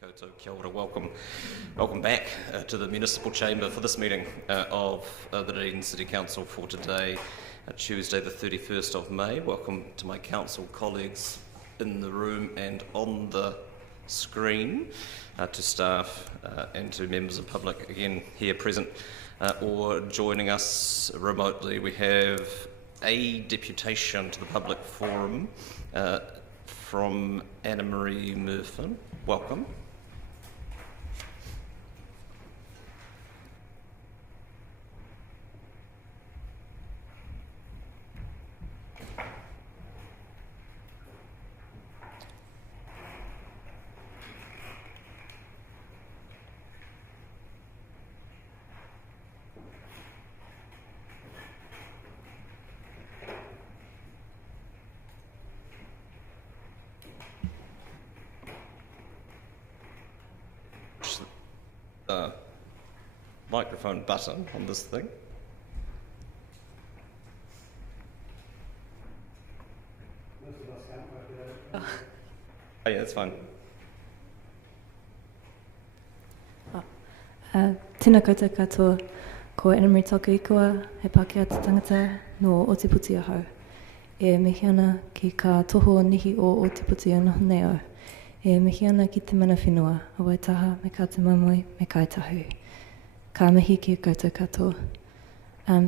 Koutou, kia ora, welcome back to the Municipal Chamber for this meeting of the Dunedin City Council for today, Tuesday the 31st of May. Welcome to my council colleagues in the room and on the screen, to staff and to members of the public again here present or joining us remotely. We have a deputation to the public forum from Anna-Marie Murphin. Welcome. The microphone button on this thing. Oh yeah, that's fine. Tēnā koutou katoa, ko Anna-Marie toku ikua, he Pākehā te tangata no Otiputi ahau. E mihi ana ki ka toho nihi o Otiputi o noho nei au. E mihi ana ki te mana whenua, a waitaha me ka te mamoi me kai tahu. Ka mihi ki koutou katoa.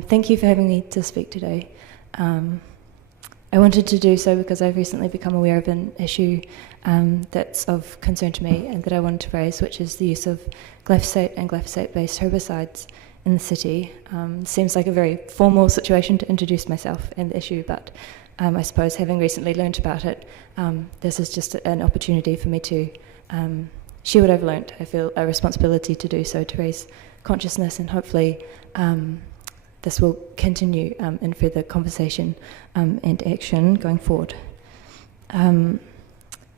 Thank you for having me to speak today. I wanted to do so because I've recently become aware of an issue that's of concern to me and that I wanted to raise, which is the use of glyphosate and glyphosate-based herbicides in the city. Seems like a very formal situation to introduce myself and the issue, but I suppose having recently learnt about it, this is just an opportunity for me to share what I've learnt. I feel a responsibility to do so, to raise consciousness, and hopefully this will continue in further conversation and action going forward. I'm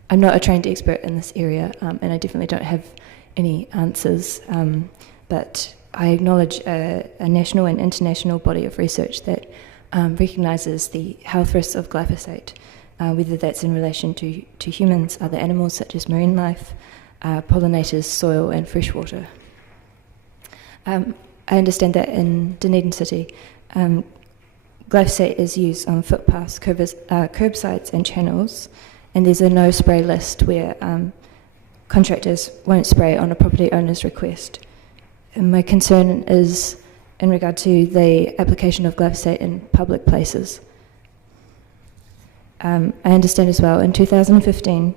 not a trained expert in this area, and I definitely don't have any answers, but I acknowledge a national and international body of research that recognises the health risks of glyphosate, whether that's in relation to humans, other animals such as marine life, pollinators, soil and freshwater. I understand that in Dunedin City, glyphosate is used on footpaths, curbsides and channels, and there's a no spray list where contractors won't spray on a property owner's request. And my concern is in regard to the application of glyphosate in public places. I understand as well, in 2015,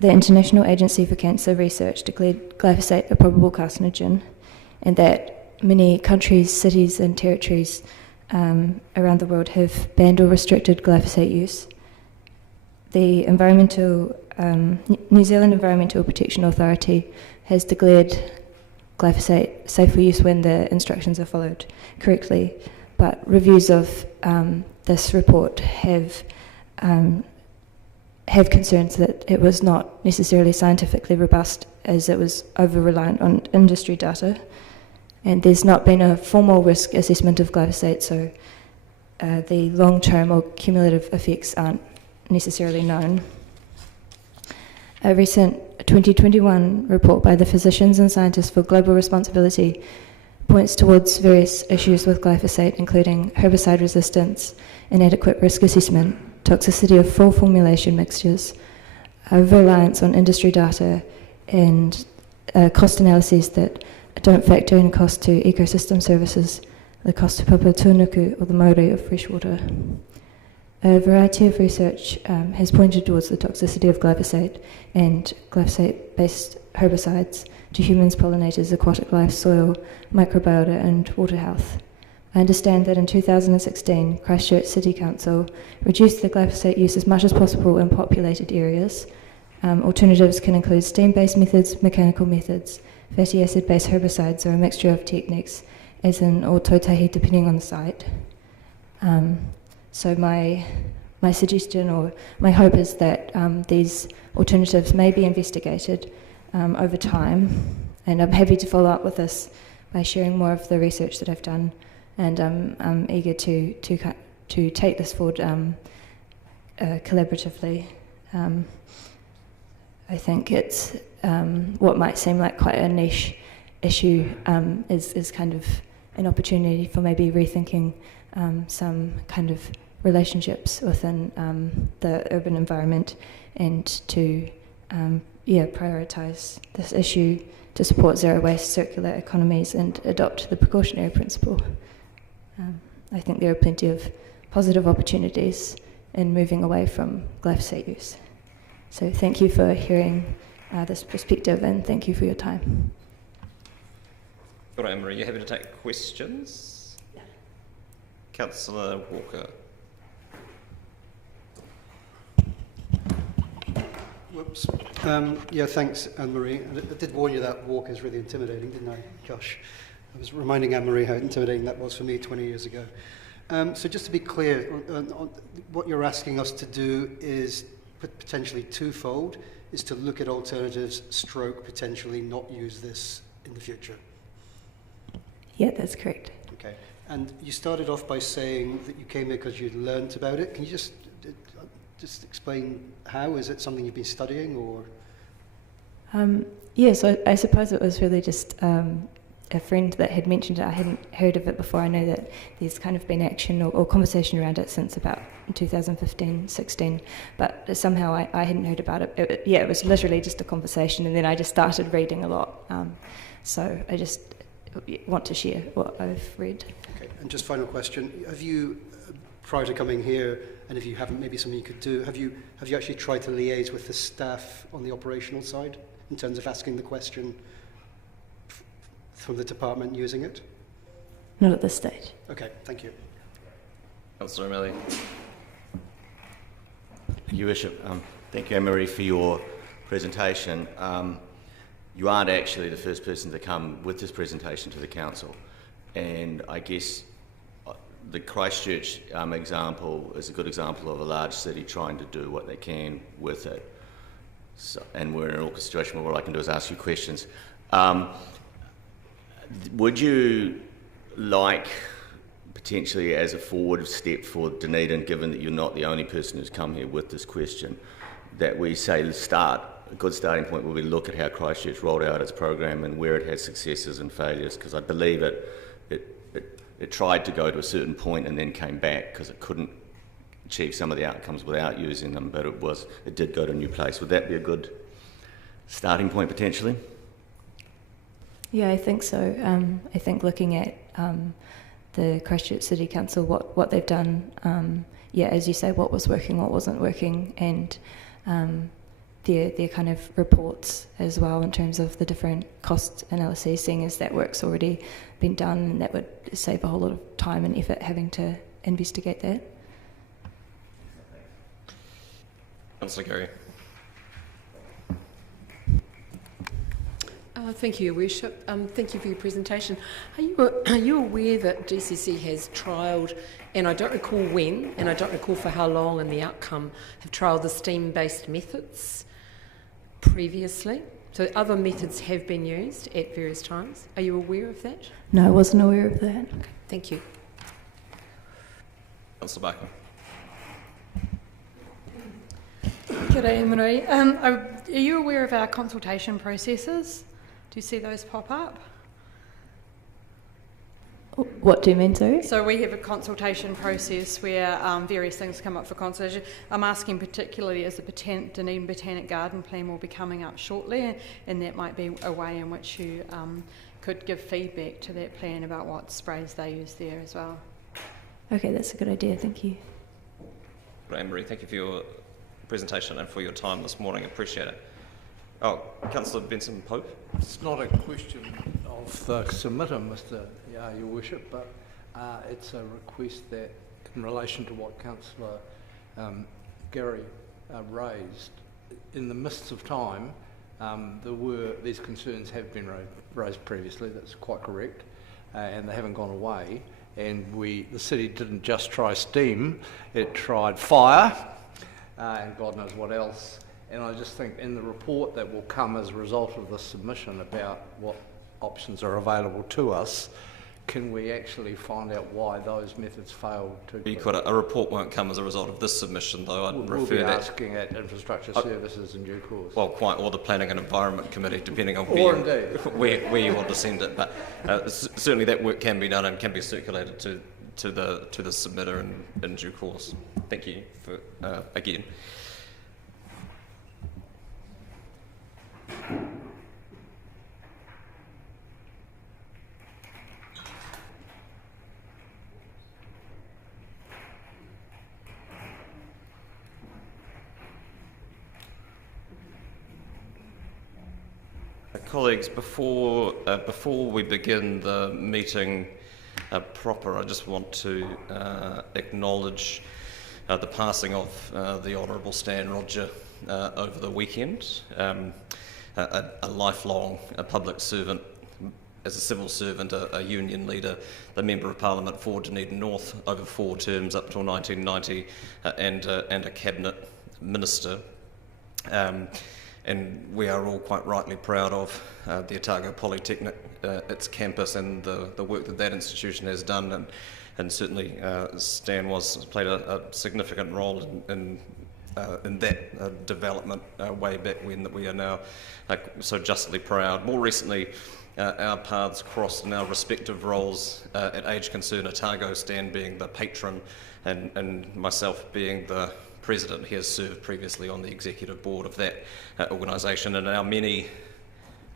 the International Agency for Cancer Research declared glyphosate a probable carcinogen, and that many countries, cities and territories around the world have banned or restricted glyphosate use. The New Zealand Environmental Protection Authority has declared glyphosate safe for use when the instructions are followed correctly, but reviews of this report have concerns that it was not necessarily scientifically robust, as it was over-reliant on industry data, and there's not been a formal risk assessment of glyphosate, so the long-term or cumulative effects aren't necessarily known. A recent 2021 report by the Physicians and Scientists for Global Responsibility points towards various issues with glyphosate, including herbicide resistance, inadequate risk assessment, toxicity of full formulation mixtures, over-reliance on industry data, and cost analyses that don't factor in cost to ecosystem services, the cost to papa tūnuku or the mauri of freshwater. A variety of research has pointed towards the toxicity of glyphosate and glyphosate-based herbicides to humans, pollinators, aquatic life, soil, microbiota and water health. I understand that in 2016, Christchurch City Council reduced the glyphosate use as much as possible in populated areas. Alternatives can include steam-based methods, mechanical methods, fatty acid-based herbicides, or a mixture of techniques, as in or totahi, depending on the site. So my suggestion or my hope is that these alternatives may be investigated over time, and I'm happy to follow up with this by sharing more of the research that I've done, and I'm eager to take this forward collaboratively. I think it's what might seem like quite a niche issue is kind of an opportunity for maybe rethinking some kind of relationships within the urban environment, and to prioritise this issue to support zero waste circular economies and adopt the precautionary principle. I think there are plenty of positive opportunities in moving away from glyphosate use. So thank you for hearing this perspective, and thank you for your time. All right, Anne-Marie, you happy to take questions? Yeah. Councillor Walker. Whoops. Yeah, thanks, Anne-Marie. I did warn you that walk is really intimidating, didn't I? Gosh, I was reminding Anne-Marie how intimidating that was for me 20 years ago. So just to be clear, on what you're asking us to do is potentially twofold, is to look at alternatives, stroke potentially not use this in the future. Yeah, that's correct. Okay. And you started off by saying that you came here because you'd learnt about it. Can you just explain how? Is it something you've been studying, or? Yeah, so I suppose it was really just a friend that had mentioned it. I hadn't heard of it before. I know that there's kind of been action or conversation around it since about 2015-16, but somehow I hadn't heard about it. It was literally just a conversation, and then I just started reading a lot. So I just want to share what I've read. Okay, and just final question. Have you, prior to coming here, and if you haven't, maybe something you could do, have you actually tried to liaise with the staff on the operational side in terms of asking the question from the department using it? Not at this stage. Okay, thank you. Councillor O'Malley. Thank you, Bishop. Thank you, Anne-Marie, for your presentation. You aren't actually the first person to come with this presentation to the council, and I guess the Christchurch example is a good example of a large city trying to do what they can with it. So, and we're in an awkward situation where all I can do is ask you questions. Would you like, potentially as a forward step for Dunedin, given that you're not the only person who's come here with this question, that we say, let's start, a good starting point where we look at how Christchurch rolled out its program and where it had successes and failures, because I believe it tried to go to a certain point and then came back because it couldn't achieve some of the outcomes without using them, but it did go to a new place. Would that be a good starting point potentially? Yeah, I think so. I think looking at the Christchurch City Council, what they've done, as you say, what was working, what wasn't working, and their kind of reports as well in terms of the different cost analyses, seeing as that work's already been done, and that would save a whole lot of time and effort having to investigate that. Councillor Gary. Thank you, Your Worship. Thank you for your presentation. Are you aware that DCC has trialled, and I don't recall when, and I don't recall for how long, and the outcome, have trialled the steam-based methods previously? So other methods have been used at various times. Are you aware of that? No, I wasn't aware of that. Okay, thank you. Councillor Barker. Good day, Anne-Marie. Are you aware of our consultation processes? Do you see those pop up? What do you mean, sorry? So we have a consultation process where various things come up for consultation. I'm asking particularly as the Dunedin Botanic Garden Plan will be coming up shortly, and that might be a way in which you could give feedback to that plan about what sprays they use there as well. Okay, that's a good idea, thank you. Right, Anne-Marie, thank you for your presentation and for your time this morning. Appreciate it. Oh, Councillor Benson Pope. It's not a question of the submitter, Your Worship, but it's a request that, in relation to what Councillor Gary raised, in the mists of time, these concerns have been raised previously. That's quite correct, and they haven't gone away. And the city didn't just try steam; it tried fire, and God knows what else. And I just think in the report that will come as a result of the submission about what options are available to us, can we actually find out why those methods failed to... A report won't come as a result of this submission, though. I'd we'll refer be that... asking at Infrastructure Services in due course. Well, or the Planning and Environment Committee, depending on where you want to send it. But certainly that work can be done and can be circulated to the submitter in due course. Thank you for again. Colleagues, before we begin the meeting proper, I just want to acknowledge the passing of the Honourable Stan Roger over the weekend, a lifelong public servant, as a civil servant, a union leader, the Member of Parliament for Dunedin North over 4 terms up till 1990, and a Cabinet Minister. And we are all quite rightly proud of the Otago Polytechnic, its campus, and the work that institution has done, and certainly Stan played a significant role in that development way back when, that we are now so justly proud. More recently, our paths crossed in our respective roles at Age Concern Otago, Stan being the patron and myself being the President. He has served previously on the executive board of that organisation, and in our many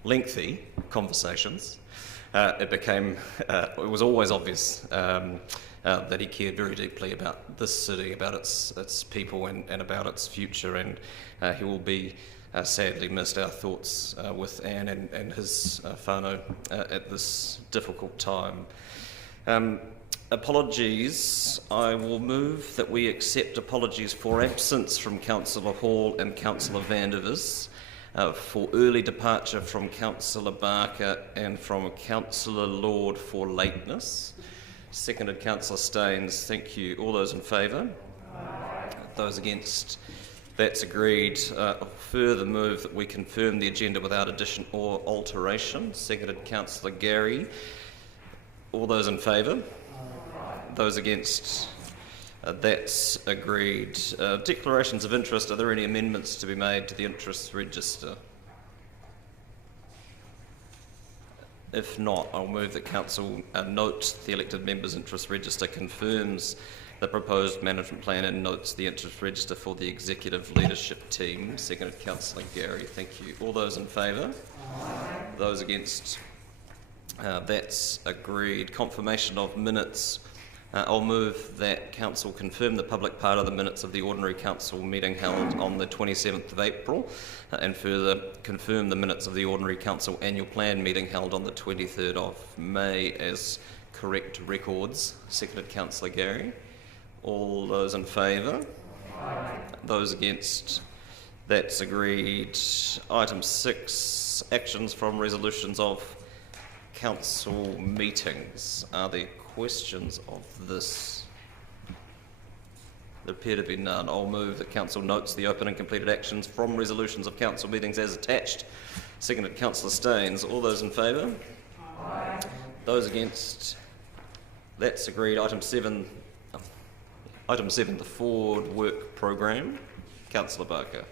lengthy conversations, it was always obvious that he cared very deeply about this city, about its people, and about its future, and he will be sadly missed. Our thoughts with Anne and his whānau at this difficult time. Apologies. I will move that we accept apologies for absence from Councillor Hall and Councillor Vandevers, for early departure from Councillor Barker and from Councillor Lord for lateness. Seconded Councillor Staines. Thank you. All those in favour? Aye. Those against? That's agreed. Further move that we confirm the agenda without addition or alteration. Seconded Councillor Gary. All those in favour? Those against? That's agreed. Declarations of interest. Are there any amendments to be made to the interest register? If not, I'll move that Council note the elected members' interest register, confirms the proposed management plan, and notes the interest register for the executive leadership team. Seconded Councillor Gary. Thank you. All those in favour? Those against? That's agreed. Confirmation of minutes. I'll move that Council confirm the public part of the minutes of the ordinary Council meeting held on the 27th of April, and further confirm the minutes of the ordinary Council annual plan meeting held on the 23rd of May as correct records. Seconded Councillor Gary. All those in favour? Those against? That's agreed. Item 6, actions from resolutions of Council meetings. Are there questions of this? There appear to be none. I'll move that Council notes the open and completed actions from resolutions of Council meetings as attached. Seconded Councillor Staines. All those in favour? Aye. Those against? That's agreed. Item 7, the forward work programme. Councillor Barker.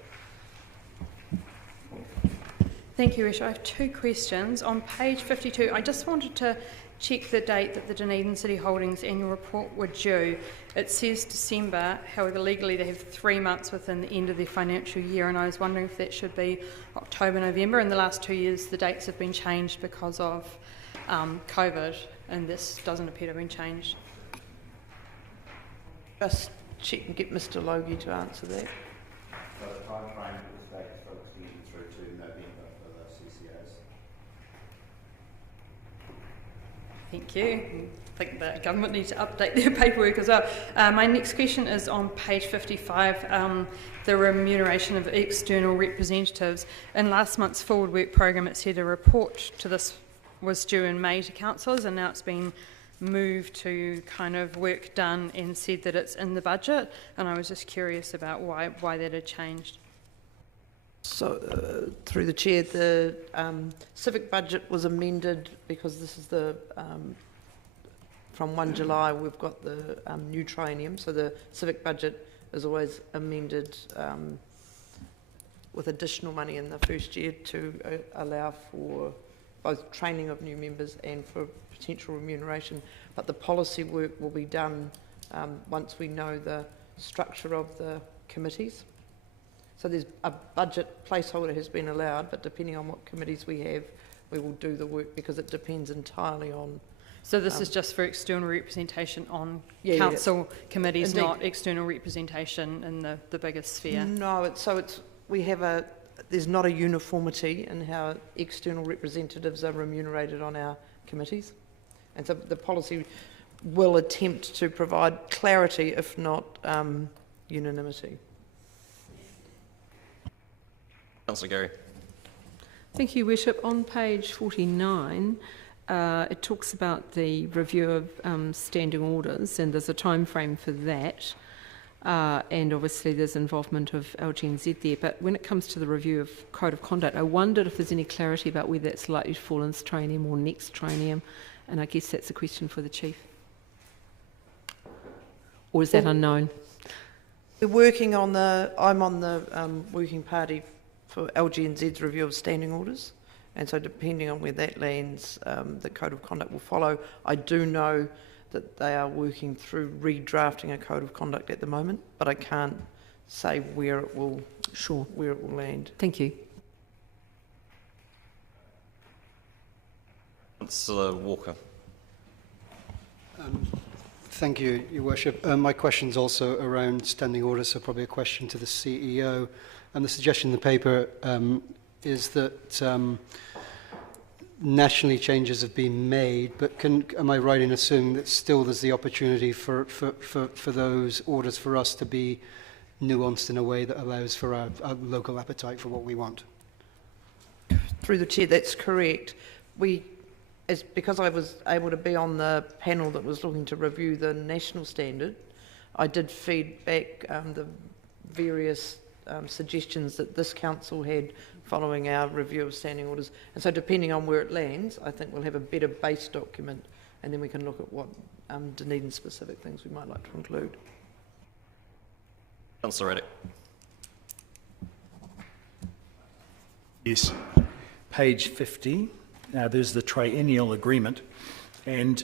Thank you, Rish. I have 2 questions. On page 52, I just wanted to check the date that the Dunedin City Holdings annual report were due. It says December, however legally they have 3 months within the end of their financial year, and I was wondering if that should be October, November. In the last 2 years the dates have been changed because of COVID, and this doesn't appear to have been changed. Just check and get Mr Logie to answer that. So the time frame is focusing through to November for the CCOs. Thank you. I think the government needs to update their paperwork as well. My next question is on page 55, the remuneration of external representatives. In last month's forward work programme, it said a report to this was due in May to councillors, and now it's been moved to kind of work done and said that it's in the budget, and I was just curious about why that had changed. So, through the chair, the civic budget was amended because this is the from 1 July, we've got the new triennium, so the civic budget is always amended with additional money in the first year to allow for both training of new members and for potential remuneration. But the policy work will be done once we know the structure of the committees. So there's a budget placeholder has been allowed, but depending on what committees we have, we will do the work because it depends entirely on. So this is just for external representation on Yeah, council committees, Indeed. not external representation in the bigger sphere. No, there's not a uniformity in how external representatives are remunerated on our committees. And so the policy will attempt to provide clarity, if not unanimity. Councillor Gary. Thank you, Worship. On page 49, it talks about the review of standing orders, and there's a time frame for that. And obviously there's involvement of LGNZ there, but when it comes to the review of Code of Conduct, I wondered if there's any clarity about whether it's likely to fall in this triennium or next triennium, and I guess that's a question for the Chief. Or is that unknown? We're working on I'm on the working party for LGNZ's review of standing orders, and so depending on where that lands, the Code of Conduct will follow. I do know that they are working through redrafting a Code of Conduct at the moment, but I can't say where it will land. Thank you. Councillor Walker. Thank you, Your Worship. My question's also around standing orders, so probably a question to the CEO. And the suggestion in the paper is that nationally changes have been made, but am I right in assuming that still there's the opportunity for those orders for us to be nuanced in a way that allows for our local appetite for what we want? Through the Chair, that's correct. Because I was able to be on the panel that was looking to review the national standard, I did feed back the various suggestions that this council had following our review of standing orders. And so depending on where it lands, I think we'll have a better base document, and then we can look at what Dunedin specific things we might like to include. Councillor Reddick. Yes. Page 50. Now there's the triennial agreement, and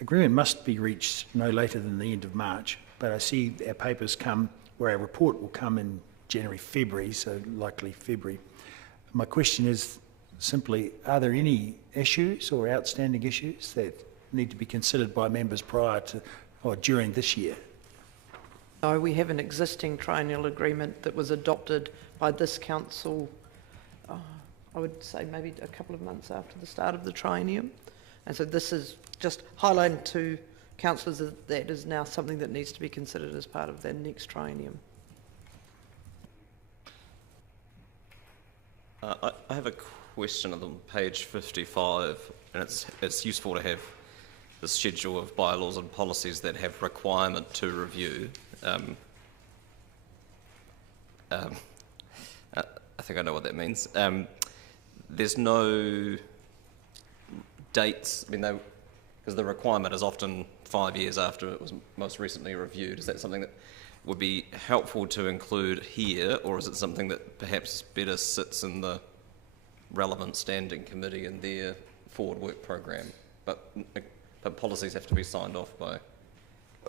agreement must be reached no later than the end of March, but I see our papers come, where our report will come in January, February, so likely February. My question is simply, are there any issues or outstanding issues that need to be considered by members prior to or during this year? No, we have an existing triennial agreement that was adopted by this council, I would say maybe a couple of months after the start of the triennium. And so this is just highlighting to councillors that is now something that needs to be considered as part of their next triennium. I have a question on page 55, and it's useful to have the schedule of bylaws and policies that have requirement to review. I think I know what that means. There's no dates, because the requirement is often 5 years after it was most recently reviewed. Is that something that would be helpful to include here, or is it something that perhaps better sits in the relevant standing committee and their forward work program? But policies have to be signed off by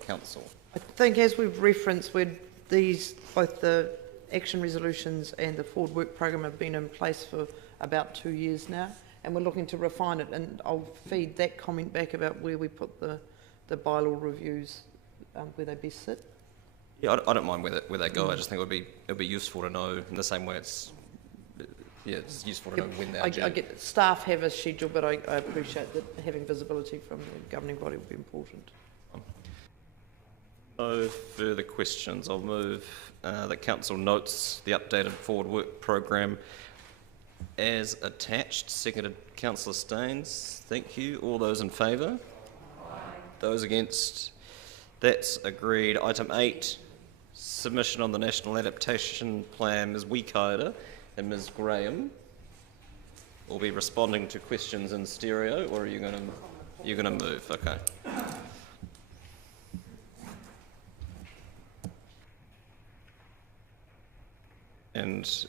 council. I think, as we've referenced, both the action resolutions and the forward work program have been in place for about 2 years now, and we're looking to refine it, and I'll feed that comment back about where we put the bylaw reviews, where they best sit. Yeah, I don't mind where they go. I just think it would be useful to know in the same way it's useful to know when they're due. I get staff have a schedule, but I appreciate that having visibility from the governing body will be important. No further questions. I'll move that council notes the updated forward work program as attached. Seconded, Councillor Staines. Thank you. All those in favour? Aye. Those against? That's agreed. Item 8, submission on the National Adaptation Plan. Ms Weekaida and Ms Graham will be responding to questions in stereo, or are you going to move? Okay. and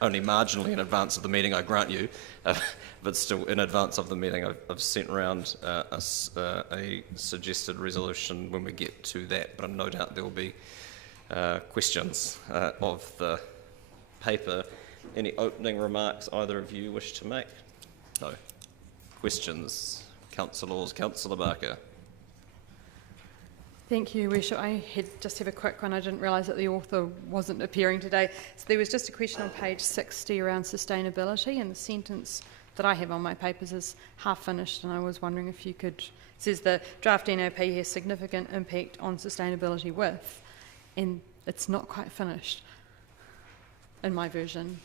only marginally in advance of the meeting, I grant you, but still in advance of the meeting, I've sent around a suggested resolution when we get to that, but no doubt there will be questions of the paper. Any opening remarks either of you wish to make? No. Questions? Councillor Barker. Thank you, Worship. I just have a quick one. I didn't realise that the author wasn't appearing today. So there was just a question on page 60 around sustainability, and the sentence that I have on my papers is half finished, and I was wondering if you could... It says the draft NOP has significant impact on sustainability with, and it's not quite finished in my version.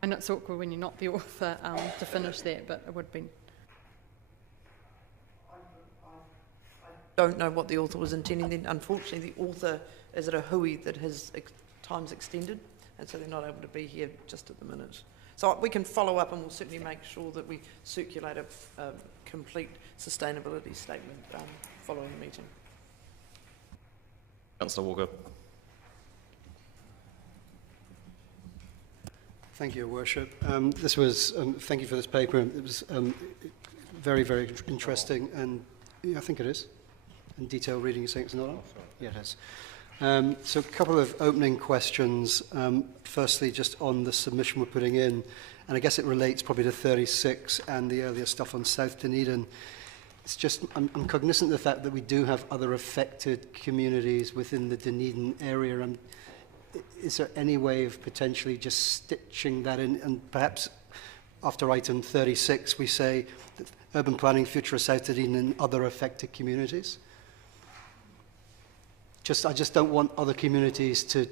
I know it's awkward when you're not the author to finish that, but it would be... Don't know what the author was intending then. Unfortunately, the author is at a hui that has time's extended, and so they're not able to be here just at the minute. So we can follow up, and we'll certainly make sure that we circulate a complete sustainability statement following the meeting. Councillor Walker. Thank you, Your Worship. This was, thank you for this paper. It was very, very interesting, and yeah, I think it is. In detail reading, you're saying it's not on? Yeah, it is. So a couple of opening questions. Firstly, just on the submission we're putting in, and I guess it relates probably to 36 and the earlier stuff on South Dunedin. It's just, I'm cognizant of the fact that we do have other affected communities within the Dunedin area, and is there any way of potentially just stitching that in, and perhaps after item 36 we say that urban planning, future of South Dunedin and other affected communities? I just don't want other communities to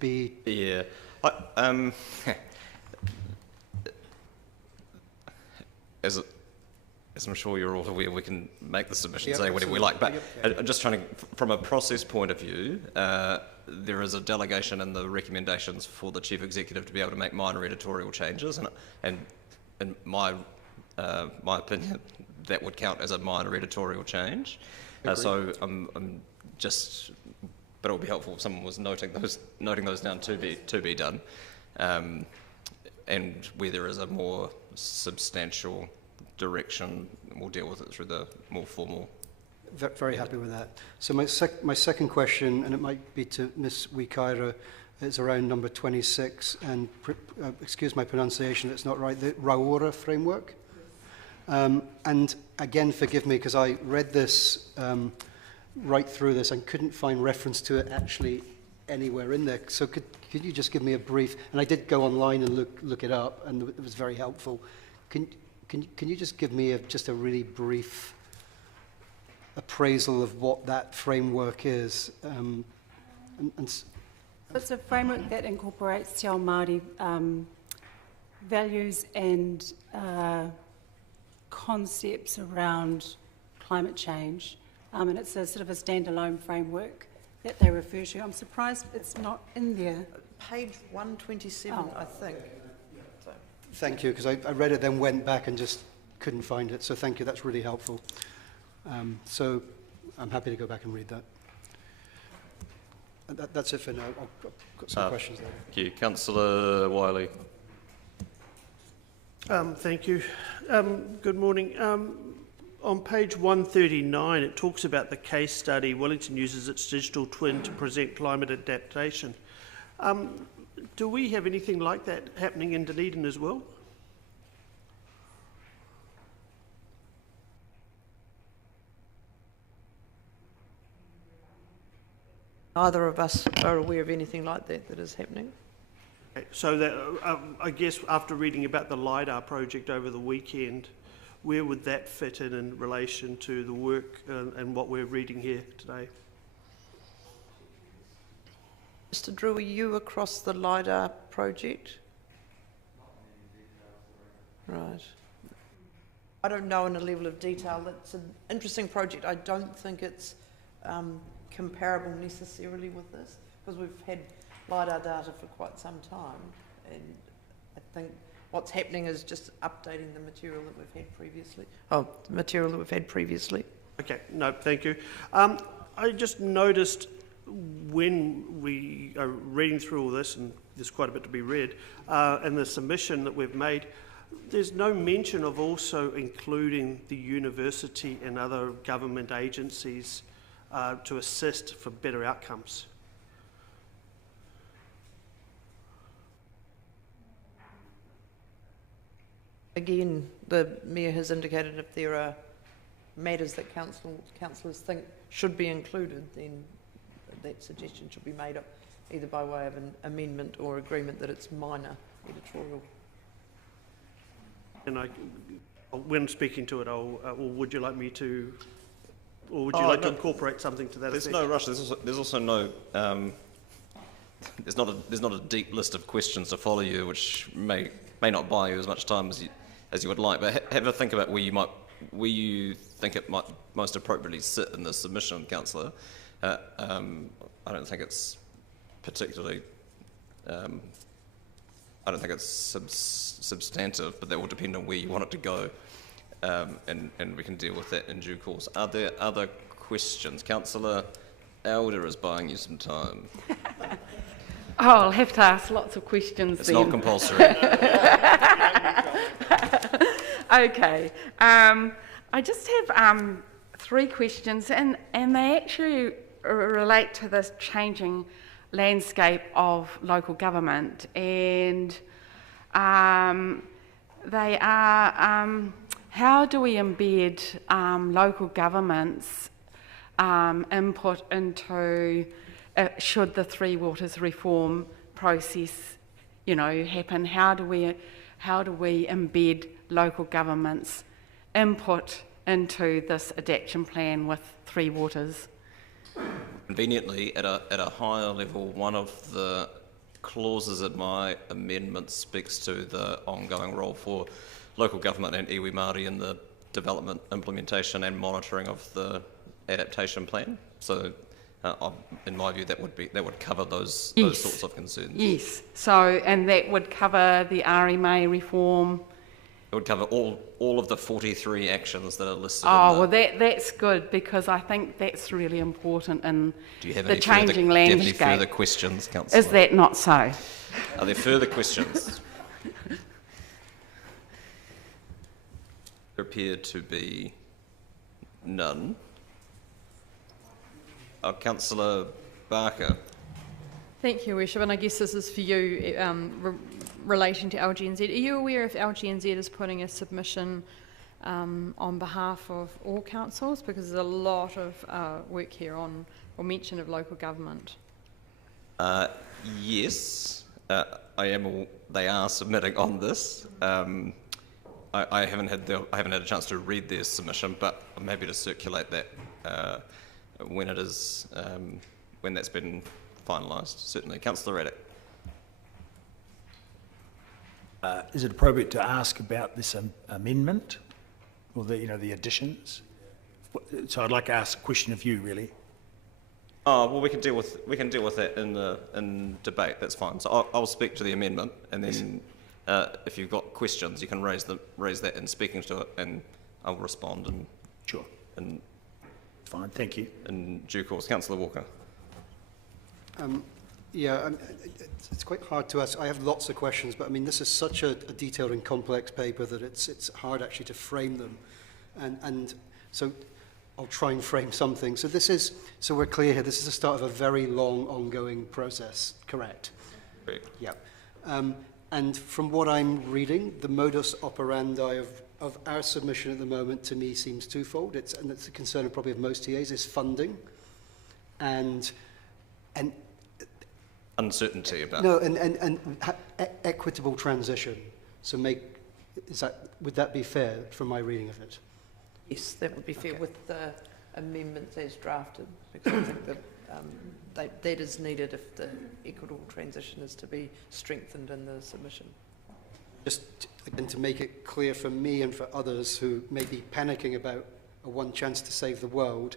be... Yeah. As I'm sure you're all aware, we can make the submission, say whatever we like, but I'm just trying to, from a process point of view, there is a delegation in the recommendations for the Chief Executive to be able to make minor editorial changes, and in my opinion, that would count as a minor editorial change. So I'm just... But it would be helpful if someone was noting those down to be done, and where there is a more substantial direction, we'll deal with it through the more formal. Very happy with that. So my second question, and it might be to Ms. Wikaira, is around number 26, and excuse my pronunciation if it's not right, the Raora framework. And again, forgive me, because I read this right through this and couldn't find reference to it actually anywhere in there. So could you just give me a brief, and I did go online and look it up, and it was very helpful. Can you just give me just a really brief appraisal of what that framework is? It's a framework that incorporates Te Ao Māori values and concepts around climate change. And it's a sort of a standalone framework that they refer to. I'm surprised it's not in there. Page 127, I think. So. Thank you, because I read it, then went back and just couldn't find it. So thank you, that's really helpful. So I'm happy to go back and read that. And that's it for now. I've got some questions there. Thank you. Councillor Wiley. Thank you. Good morning. On page 139, it talks about the case study. Wellington uses its digital twin to present climate adaptation. Do we have anything like that happening in Dunedin as well? Neither of us are aware of anything like that is happening. Okay, so that, I guess after reading about the LIDAR project over the weekend, where would that fit in relation to the work and what we're reading here today? Mr. Drew, are you across the LIDAR project? Right. I don't know in a level of detail. It's an interesting project. I don't think it's comparable necessarily with this, because we've had LIDAR data for quite some time, and I think what's happening is just updating the material that we've had previously. Okay, no, thank you. I just noticed when we are reading through all this, and there's quite a bit to be read, and the submission that we've made, there's no mention of also including the university and other government agencies to assist for better outcomes. Again, the Mayor has indicated if there are matters that councillors think should be included, then that suggestion should be made up either by way of an amendment or agreement that it's minor editorial. And when speaking to it, or would you like me to, or would you like to incorporate something to that There's effect? no rush. There's also no. There's not a deep list of questions to follow you, which may not buy you as much time as you would like. But have a think about where you think it might most appropriately sit in the submission, Councillor. I don't think it's particularly. I don't think it's substantive, but that will depend on where you want it to go, and we can deal with that in due course. Are there other questions? Councillor Elder is buying you some time. Oh, I'll have to ask lots of questions It's then. not compulsory. Okay. I just have 3 questions, and they actually relate to this changing landscape of local government, and they are how do we embed local government's input into should the Three Waters reform process, happen? How do we embed local government's input into this adaptation plan with Three Waters? Conveniently, at a higher level, one of the clauses in my amendment speaks to the ongoing role for local government and iwi Māori in the development, implementation and monitoring of the adaptation plan. So, in my view, that would cover those sorts of concerns. Yes. So, and that would cover the RMA reform. It would cover all of the 43 actions that are listed. Oh, well, that's good, because I think that's really important in the changing landscape. Do you have any further questions, Councillor? Is that not so? Are there further questions? There appear to be none. Councillor Barker. Thank you, Worship, and I guess this is for you relating to LGNZ. Are you aware if LGNZ is putting a submission on behalf of all councils? Because there's a lot of work here on, or mention of local government. Yes, they are submitting on this. I haven't had a chance to read their submission, but I'm happy to circulate that when that's been finalised. Certainly, Councillor Raddick. Is it appropriate to ask about this amendment, or the additions? So I'd like to ask a question of you, really. Oh well, we can deal with that in debate. That's fine. So I'll speak to the amendment, and then if you've got questions, you can raise that in speaking to it, and I'll respond. And sure. And fine. Thank you. In due course, Councillor Walker. It's quite hard to ask. I have lots of questions, but I mean, this is such a detailed and complex paper that it's hard actually to frame them, and so I'll try and frame something. So we're clear here. This is the start of a very long, ongoing process. Correct. Correct. Yeah. And from what I'm reading, the modus operandi of our submission at the moment to me seems twofold. It's a concern of probably of most TAs is funding, and uncertainty about equitable transition. So would that be fair from my reading of it? Yes, that would be fair with the amendments as drafted, because I think that that is needed if the equitable transition is to be strengthened in the submission. Just again to make it clear for me and for others who may be panicking about a one chance to save the world,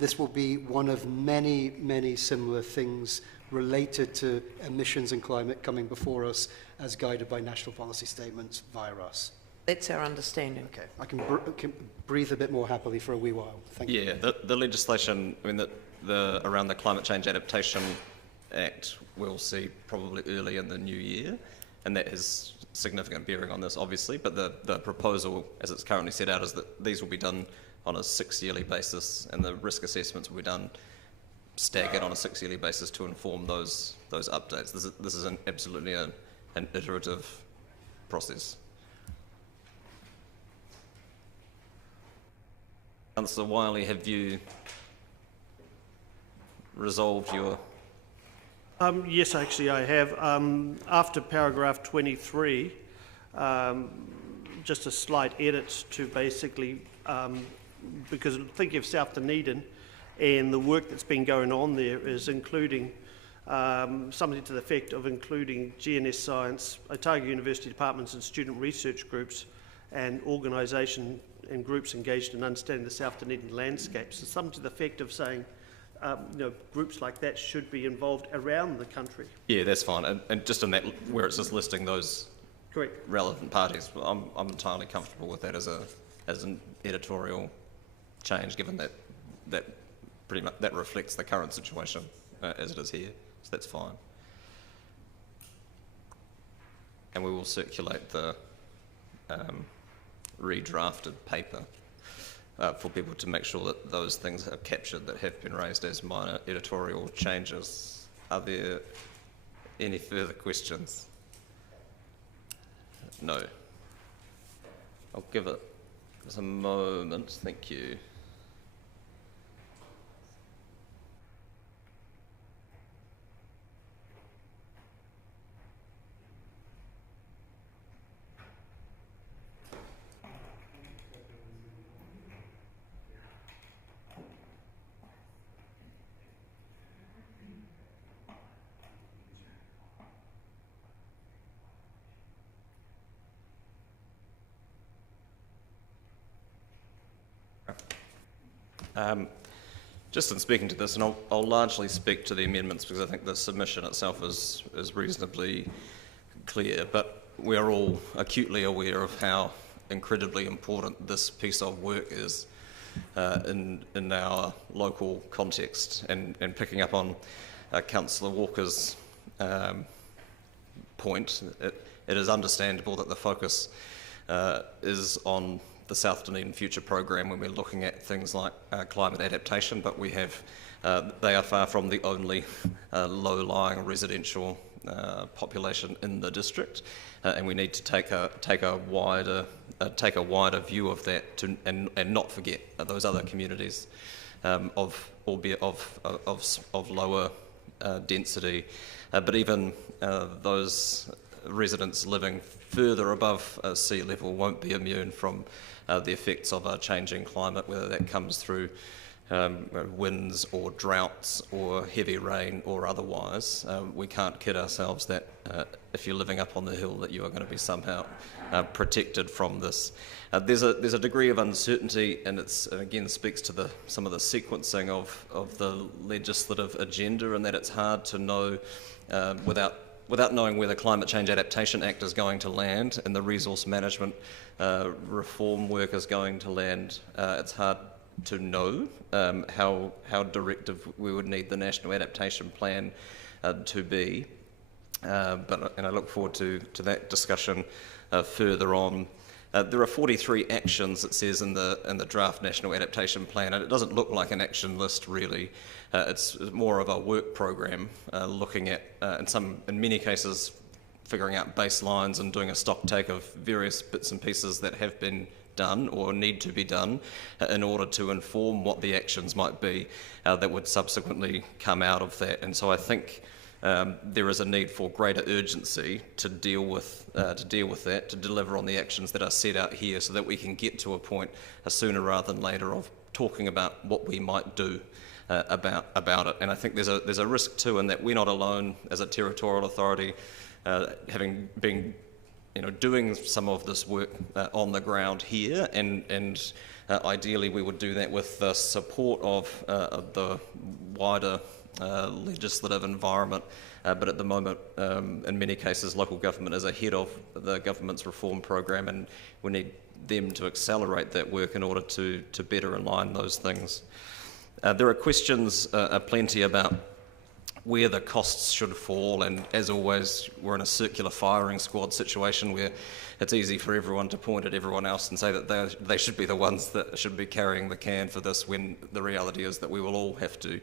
this will be one of many, many similar things related to emissions and climate coming before us as guided by national policy statements via us. That's our understanding. Okay, I can breathe a bit more happily for a wee while. Thank you. Yeah, the legislation, I mean, the around the Climate Change Adaptation Act, we'll see probably early in the new year, and that has significant bearing on this, obviously, but the proposal, as it's currently set out, is that these will be done on a 6-yearly basis, and the risk assessments will be done staggered on a 6-yearly basis to inform those updates. This is absolutely an iterative process. Councillor Wiley, have you resolved your... Yes, actually I have. After paragraph 23, just a slight edit to basically, because thinking of South Dunedin and the work that's been going on there is including something to the effect of including GNS Science, Otago University departments and student research groups and organisation and groups engaged in understanding the South Dunedin landscape. So something to the effect of saying, groups like that should be involved around the country. Yeah, that's fine. And just in that, where it's just listing those correct relevant parties, I'm entirely comfortable with that as an editorial change, given that pretty much that reflects the current situation as it is here. So that's fine. And we will circulate the redrafted paper for people to make sure that those things are captured that have been raised as minor editorial changes. Are there any further questions? No. I'll give it just a moment. Thank you. Just in speaking to this, and I'll largely speak to the amendments because I think the submission itself is reasonably clear, but we are all acutely aware of how incredibly important this piece of work is in our local context, and picking up on Councillor Walker's point, it is understandable that the focus is on the South Dunedin Future Programme when we're looking at things like climate adaptation, but we have they are far from the only low-lying residential population in the district, and we need to take a wider view of that and not forget those other communities albeit of lower density, but even those residents living further above sea level won't be immune from the effects of a changing climate, whether that comes through winds or droughts or heavy rain or otherwise. We can't kid ourselves that if you're living up on the hill that you are going to be somehow protected from this. There's a degree of uncertainty, and it again speaks to some of the sequencing of the legislative agenda, and that it's hard to know without knowing where the Climate Change Adaptation Act is going to land and the resource management reform work is going to land. It's hard to know how directive we would need the National Adaptation Plan to be. And I look forward to that discussion further on. There are 43 actions, it says, in the draft National Adaptation Plan, and it doesn't look like an action list really. It's more of a work program looking at, in many cases, figuring out baselines and doing a stock take of various bits and pieces that have been done or need to be done in order to inform what the actions might be that would subsequently come out of that. And so I think there is a need for greater urgency to deal with that, to deliver on the actions that are set out here, so that we can get to a point sooner rather than later of talking about what we might do about it. And I think there's a risk too in that we're not alone as a territorial authority, having been doing some of this work on the ground here, and ideally we would do that with the support of the wider legislative environment, but at the moment, in many cases, local government is ahead of the government's reform program, and we need them to accelerate that work in order to better align those things. There are questions aplenty about where the costs should fall, and as always, we're in a circular firing squad situation where it's easy for everyone to point at everyone else and say that they should be the ones that should be carrying the can for this, when the reality is that we will all have to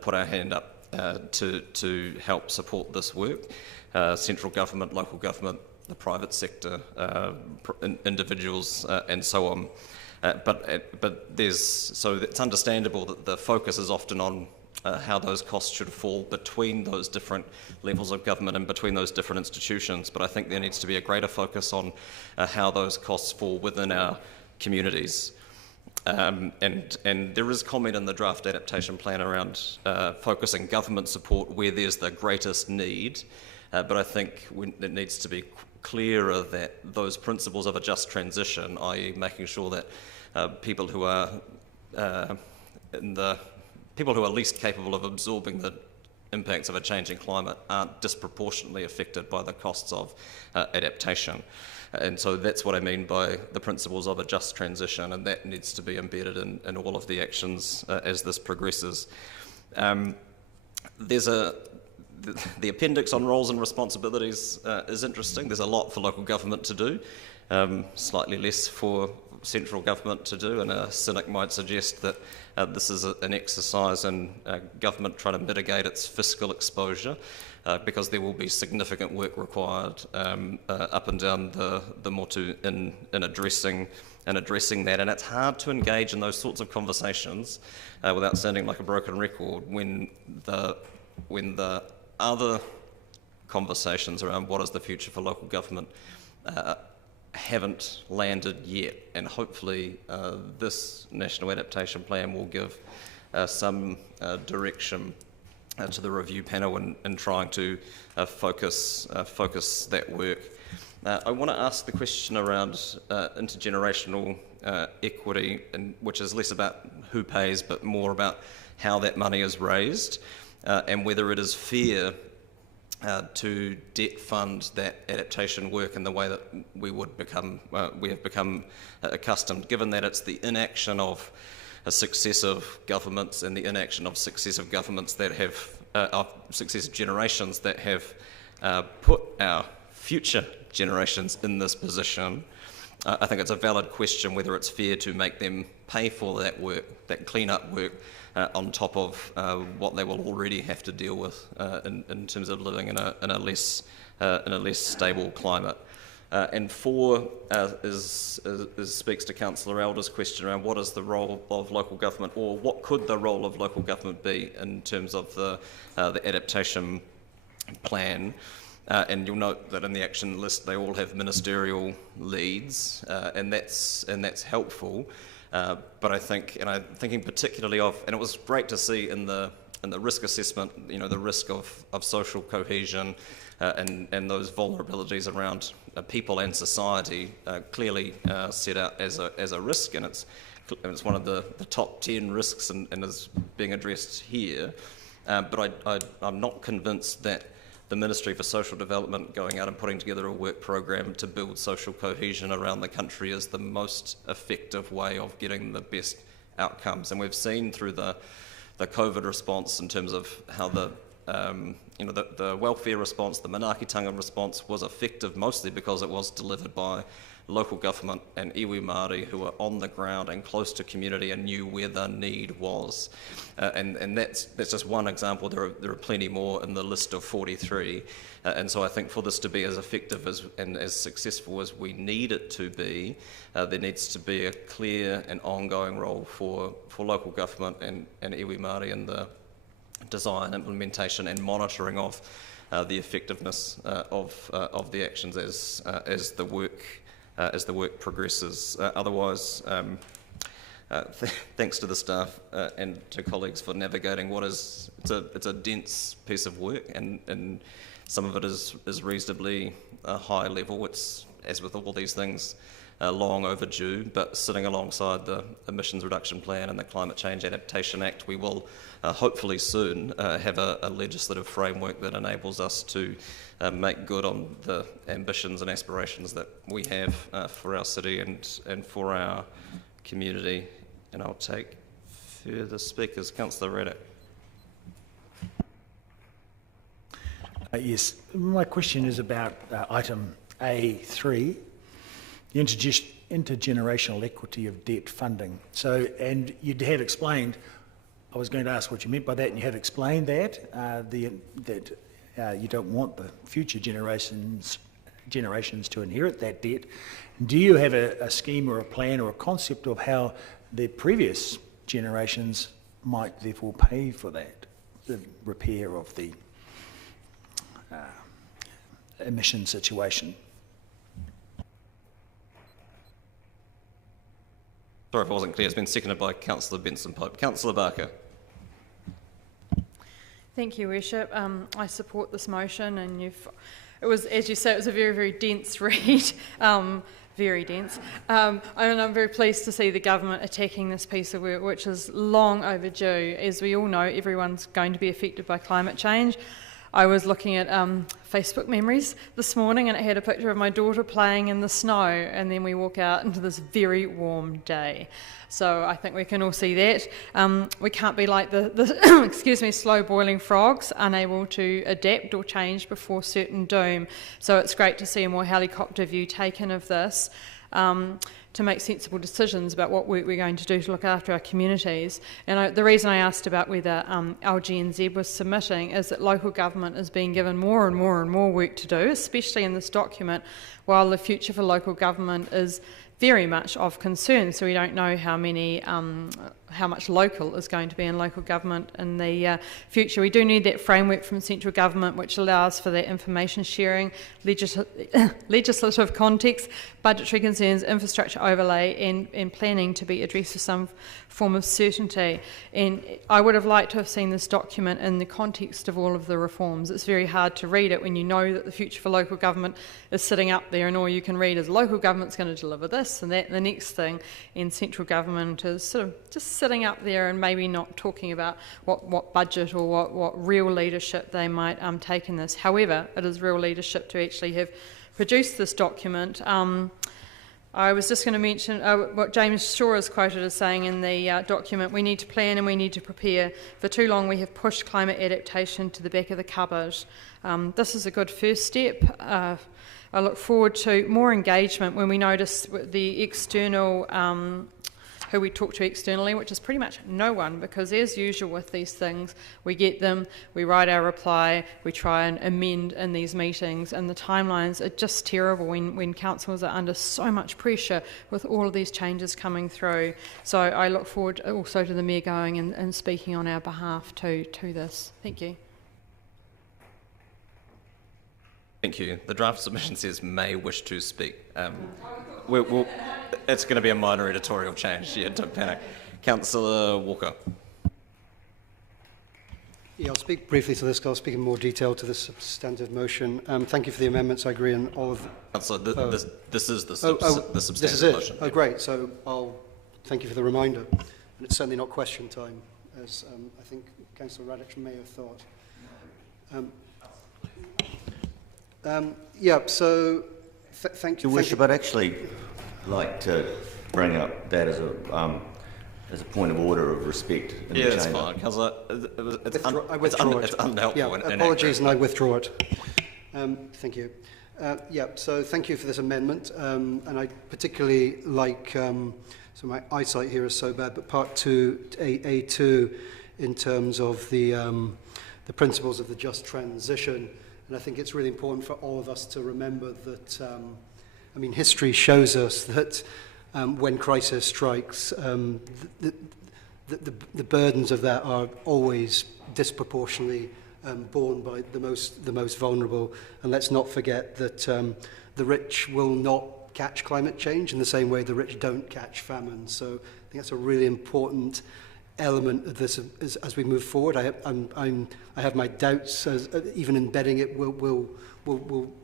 put our hand up to help support this work. Central government, local government, the private sector, individuals, and so on. But it's understandable that the focus is often on how those costs should fall between those different levels of government and between those different institutions. But I think there needs to be a greater focus on how those costs fall within our communities. And there is comment in the draft adaptation plan around focusing government support where there's the greatest need. But I think it needs to be clearer that those principles of a just transition, i.e. making sure that people who are least capable of absorbing the impacts of a changing climate aren't disproportionately affected by the costs of adaptation. And so that's what I mean by the principles of a just transition, and that needs to be embedded in all of the actions as this progresses. There's the appendix on roles and responsibilities is interesting. There's a lot for local government to do, slightly less for central government to do, and a cynic might suggest that this is an exercise in government trying to mitigate its fiscal exposure, because there will be significant work required up and down the motu in addressing that, and it's hard to engage in those sorts of conversations without sounding like a broken record when the other conversations around what is the future for local government haven't landed yet, and hopefully this National Adaptation Plan will give some direction to the review panel in trying to focus that work. I want to ask the question around intergenerational equity, which is less about who pays but more about how that money is raised, and whether it is fair to debt fund that adaptation work in the way that we have become accustomed, given that it's the inaction of successive governments and the inaction of successive governments that have, of successive generations that have put our future generations in this position. I think it's a valid question whether it's fair to make them pay for that work, that clean-up work, on top of what they will already have to deal with in terms of living in a less stable climate. And four speaks to Councillor Elder's question around what is the role of local government, or what could the role of local government be in terms of the adaptation plan. And you'll note that in the action list they all have ministerial leads, and that's helpful. But I think, and I'm thinking particularly of, and it was great to see in the risk assessment, the risk of social cohesion and those vulnerabilities around people and society clearly set out as a risk, and it's one of the top 10 risks and is being addressed here. But I'm not convinced that the Ministry for Social Development going out and putting together a work program to build social cohesion around the country is the most effective way of getting the best outcomes. And we've seen through the COVID response in terms of how the welfare response, the manaakitanga response was effective mostly because it was delivered by local government and iwi Māori who were on the ground and close to community and knew where the need was. And that's just one example. There are plenty more in the list of 43. And so I think for this to be as effective and as successful as we need it to be, there needs to be a clear and ongoing role for local government and iwi Māori in the design, implementation and monitoring of the effectiveness of the actions as the work progresses. Otherwise, thanks to the staff and to colleagues for navigating what is it's a dense piece of work, and some of it is reasonably high level. It's, as with all these things, long overdue, but sitting alongside the Emissions Reduction Plan and the Climate Change Adaptation Act, we will hopefully soon have a legislative framework that enables us to make good on the ambitions and aspirations that we have for our city and for our community. And I'll take further speakers. Councillor Raddick. Yes, my question is about item A3, the intergenerational equity of debt funding. So, and you have explained, I was going to ask what you meant by that, and you have explained that, you don't want the future generations to inherit that debt. Do you have a scheme or a plan or a concept of how the previous generations might therefore pay for that, the repair of the emission situation? Sorry if I wasn't clear. It's been seconded by Councillor Benson-Pope. Councillor Barker. Thank you, Worship. I support this motion, and it was, as you say, it was a very, very dense read. Very dense. And I'm very pleased to see the government attacking this piece of work, which is long overdue. As we all know, everyone's going to be affected by climate change. I was looking at Facebook memories this morning, and it had a picture of my daughter playing in the snow, and then we walk out into this very warm day. So I think we can all see that. We can't be like the excuse me, slow-boiling frogs, unable to adapt or change before certain doom. So it's great to see a more helicopter view taken of this, to make sensible decisions about what we're going to do to look after our communities. And the reason I asked about whether LGNZ was submitting is that local government is being given more and more and more work to do, especially in this document, while the future for local government is very much of concern. So we don't know how much local is going to be in local government in the future. We do need that framework from central government which allows for that information sharing, legislative context, budgetary concerns, infrastructure overlay and planning to be addressed with some form of certainty. And I would have liked to have seen this document in the context of all of the reforms. It's very hard to read it when you know that the future for local government is sitting up there and all you can read is local government's going to deliver this and that and the next thing, and central government is sort of just sitting up there and maybe not talking about what budget or what real leadership they might take in this. However, it is real leadership to actually have produced this document. I was just going to mention what James Shaw is quoted as saying in the document: we need to plan and we need to prepare. For too long we have pushed climate adaptation to the back of the cupboard. This is a good first step. I look forward to more engagement when we notice the external, who we talk to externally, which is pretty much no one, because as usual with these things, we get them, we write our reply, we try and amend in these meetings, and the timelines are just terrible when councils are under so much pressure with all of these changes coming through. So I look forward also to the Mayor going and speaking on our behalf to this. Thank you. Thank you. The draft submission says may wish to speak. It's going to be a minor editorial change. Yeah, don't panic. Councillor Walker. Yeah, I'll speak briefly to this, because I'll speak in more detail to this substantive motion. Thank you for the amendments. I agree on all of them. Councillor, this is the substantive this is it. motion. Oh, great. So I'll thank you for the reminder. And it's certainly not question time, as I think Councillor Raddick may have thought. Yeah, so thank you. Your Worship, I'd actually like to bring up that as a point of order of respect in the chamber. That's fine, Councillor. I withdraw it. It's unhelpful. Yeah, and apologies, and I withdraw it. Thank you. Yeah, so thank you for this amendment, and I particularly like, so my eyesight here is so bad, but part 2, A2, in terms of the principles of the just transition. And I think it's really important for all of us to remember that, I mean, history shows us that when crisis strikes, the burdens of that are always disproportionately borne by the most vulnerable. And let's not forget that the rich will not catch climate change in the same way the rich don't catch famine. So I think that's a really important element of this as we move forward. I have my doubts, as even embedding it will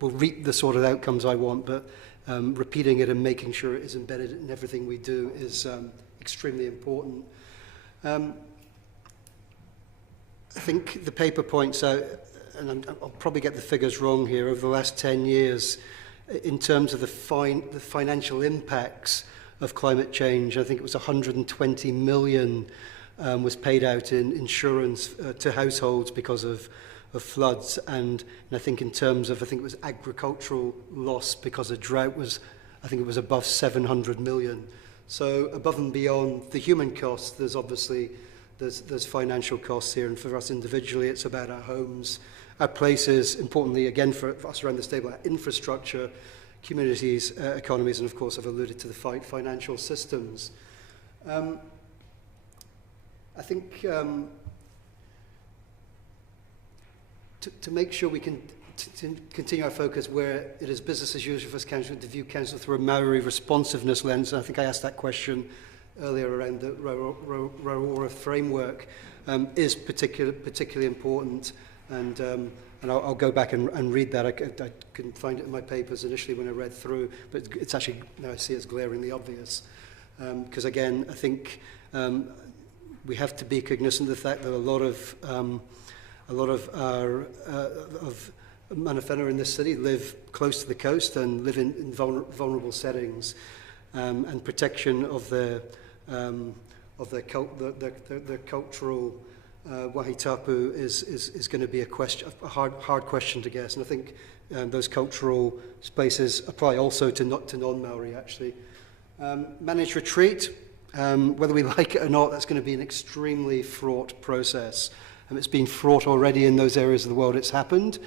reap the sort of outcomes I want, but repeating it and making sure it is embedded in everything we do is extremely important. I think the paper points out, and I'll probably get the figures wrong here, over the last 10 years, in terms of the financial impacts of climate change, I think it was 120 million was paid out in insurance to households because of floods, and I think in terms of, I think it was agricultural loss because of drought I think it was above 700 million. So above and beyond the human costs, there's obviously there's financial costs here, and for us individually, it's about our homes, our places, importantly again for us around this table, our infrastructure, communities, economies, and of course I've alluded to the financial systems. I think to make sure we can continue our focus where it is business as usual for us council to view council through a Maori responsiveness lens, and I think I asked that question earlier around the RAORA framework, is particularly important, and I'll go back and read that. I couldn't find it in my papers initially when I read through, but it's actually, now I see it's glaringly obvious. Because again, I think we have to be cognizant of the fact that a lot of our Manawhana in this city live close to the coast and live in vulnerable settings, and protection of their cultural wahitapu is going to be a hard question to guess, and I think those cultural spaces apply also to non-Maori actually. Managed retreat, whether we like it or not, that's going to be an extremely fraught process, and it's been fraught already in those areas of the world it's happened.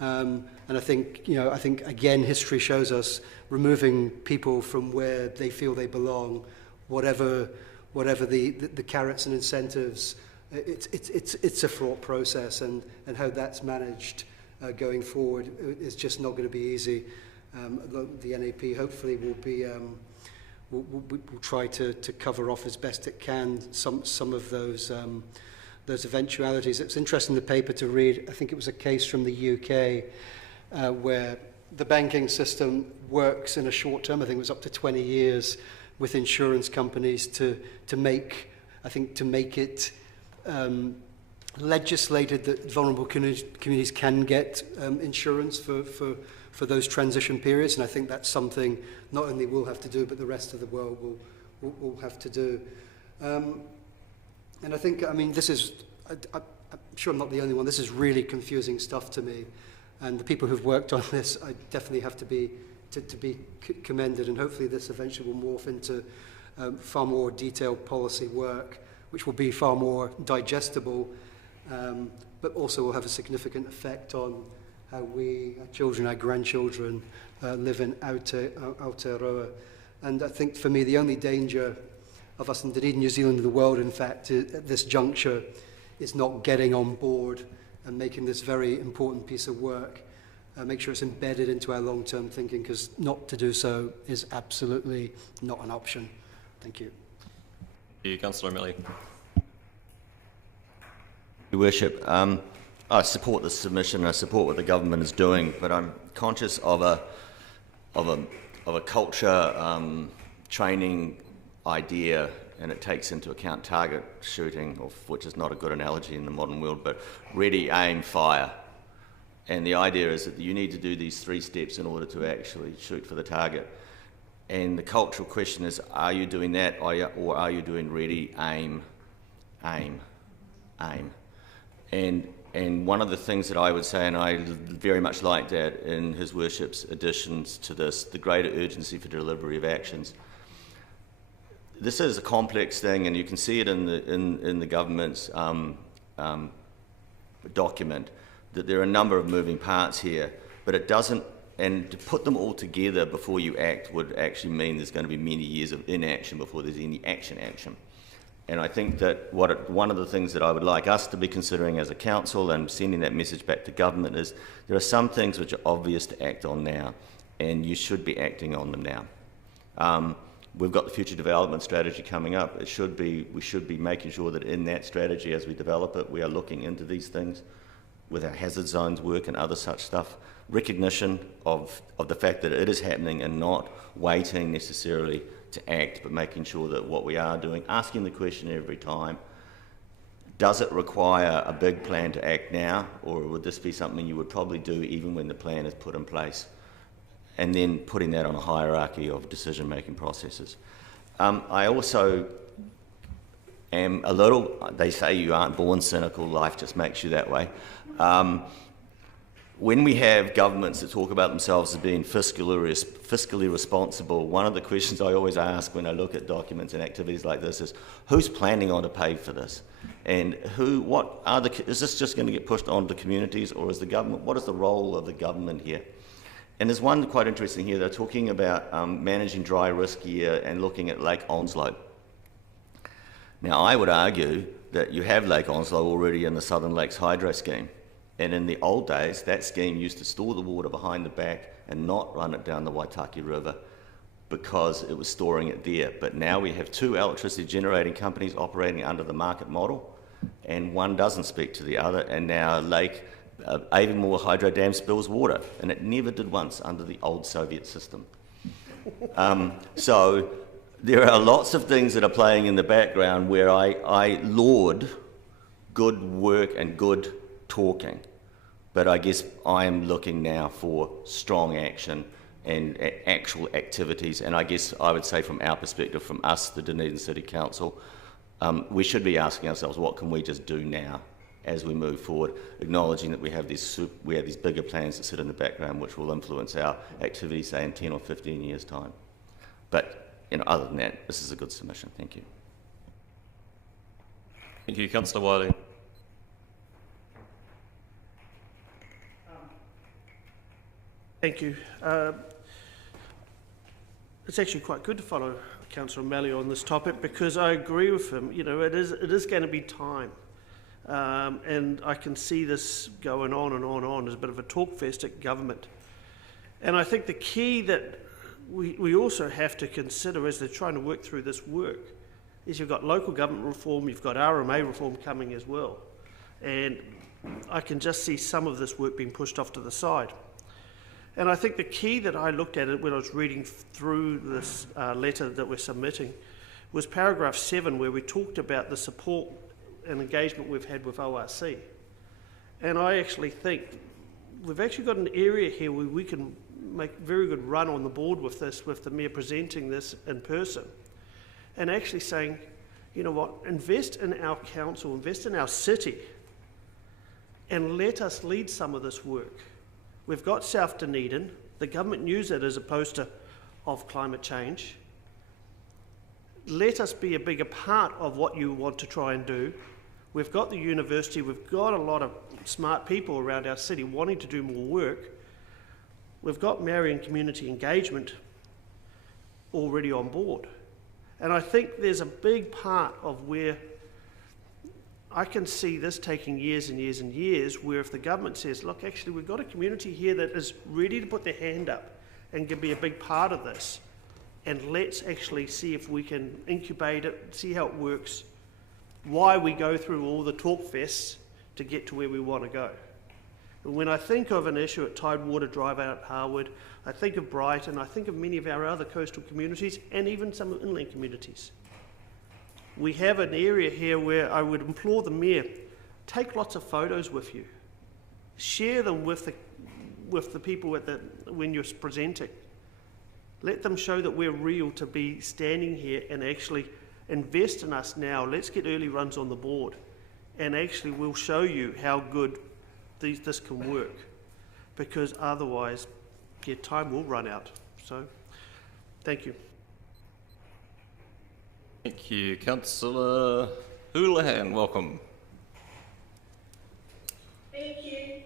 And I think again, history shows us removing people from where they feel they belong, whatever the carrots and incentives, it's a fraught process, and how that's managed going forward is just not going to be easy. The NAP hopefully will try to cover off as best it can some of those eventualities. It's interesting in the paper to read, I think it was a case from the UK where the banking system works in a short term, I think it was up to 20 years, with insurance companies to make it legislated that vulnerable communities can get insurance for those transition periods, and I think that's something not only we'll have to do, but the rest of the world will have to do. And I think, this is, I'm sure I'm not the only one, this is really confusing stuff to me. And the people who've worked on this, I definitely have to be commended, and hopefully this eventually will morph into far more detailed policy work, which will be far more digestible, but also will have a significant effect on how we, our children, our grandchildren, live in Aotearoa. And I think for me, the only danger of us in Dunedin, New Zealand, and the world, in fact, at this juncture, is not getting on board and making this very important piece of work, make sure it's embedded into our long-term thinking, because not to do so is absolutely not an option. Thank you. Thank you, Councillor O'Malley. Your Worship, I support this submission. I support what the government is doing, but I'm conscious of a culture training idea, and it takes into account target shooting, which is not a good analogy in the modern world, but ready, aim, fire. And the idea is that you need to do these 3 steps in order to actually shoot for the target. And the cultural question is, are you doing that, or are you doing ready, aim, aim, aim? And one of the things that I would say, and I very much like that in His Worship's additions to this, the greater urgency for delivery of actions. This is a complex thing, and you can see it in the government's document, that there are a number of moving parts here, but it doesn't, and to put them all together before you act would actually mean there's going to be many years of inaction before there's any action. And I think that one of the things that I would like us to be considering as a council and sending that message back to government is there are some things which are obvious to act on now, and you should be acting on them now. We've got the future development strategy coming up. We should be making sure that in that strategy, as we develop it, we are looking into these things. with our hazard zones work and other such stuff, recognition of the fact that it is happening and not waiting necessarily to act, but making sure that what we are doing, asking the question every time, does it require a big plan to act now, or would this be something you would probably do even when the plan is put in place? And then putting that on a hierarchy of decision-making processes. I also am a little, they say you aren't born cynical, life just makes you that way. When we have governments that talk about themselves as being fiscally responsible, one of the questions I always ask when I look at documents and activities like this is, who's planning on to pay for this? And is this just going to get pushed on to communities, or is the government, what is the role of the government here? And there's one quite interesting here. They're talking about managing dry risk year and looking at Lake Onslow. Now, I would argue that you have Lake Onslow already in the Southern Lakes Hydro Scheme. And in the old days, that scheme used to store the water behind the back and not run it down the Waitaki River because it was storing it there. But now we have two electricity generating companies operating under the market model, and one doesn't speak to the other, and now Lake Avonmore Hydro Dam spills water, and it never did once under the old Soviet system. So there are lots of things that are playing in the background where I laud good work and good talking, but I guess I am looking now for strong action and actual activities, and I guess I would say from our perspective, from us, the Dunedin City Council, we should be asking ourselves, what can we just do now as we move forward, acknowledging that we have these bigger plans that sit in the background which will influence our activities, say, in 10 or 15 years' time. But other than that, this is a good submission. Thank you. Thank you, Councillor Wiley. Thank you. It's actually quite good to follow Councillor O'Malley on this topic, because I agree with him. It is going to be time. And I can see this going on and on and on as a bit of a talk fest at government. And I think the key that we also have to consider as they're trying to work through this work is you've got local government reform, you've got RMA reform coming as well. And I can just see some of this work being pushed off to the side. And I think the key that I looked at it when I was reading through this letter that we're submitting was paragraph 7, where we talked about the support and engagement we've had with ORC. And I actually think we've actually got an area here where we can make very good run on the board with this, with the Mayor presenting this in person, and actually saying, you know what, invest in our council, invest in our city, and let us lead some of this work. We've got South Dunedin, the government knew it as opposed to of climate change. Let us be a bigger part of what you want to try and do. We've got the university, we've got a lot of smart people around our city wanting to do more work. We've got Marion community engagement already on board. And I think there's a big part of where I can see this taking years and years and years, where if the government says, look, actually we've got a community here that is ready to put their hand up and can be a big part of this, and let's actually see if we can incubate it, see how it works, why we go through all the talk fests to get to where we want to go. And when I think of an issue at Tidewater Drive out at Harwood, I think of Brighton, I think of many of our other coastal communities and even some inland communities. We have an area here where I would implore the Mayor, take lots of photos with you. Share them with the people when you're presenting. Let them show that we're real to be standing here and actually invest in us now. Let's get early runs on the board, and actually we'll show you how good this can work, because otherwise, time will run out. So, thank you. Thank you. Councillor Houlihan, welcome. Thank you.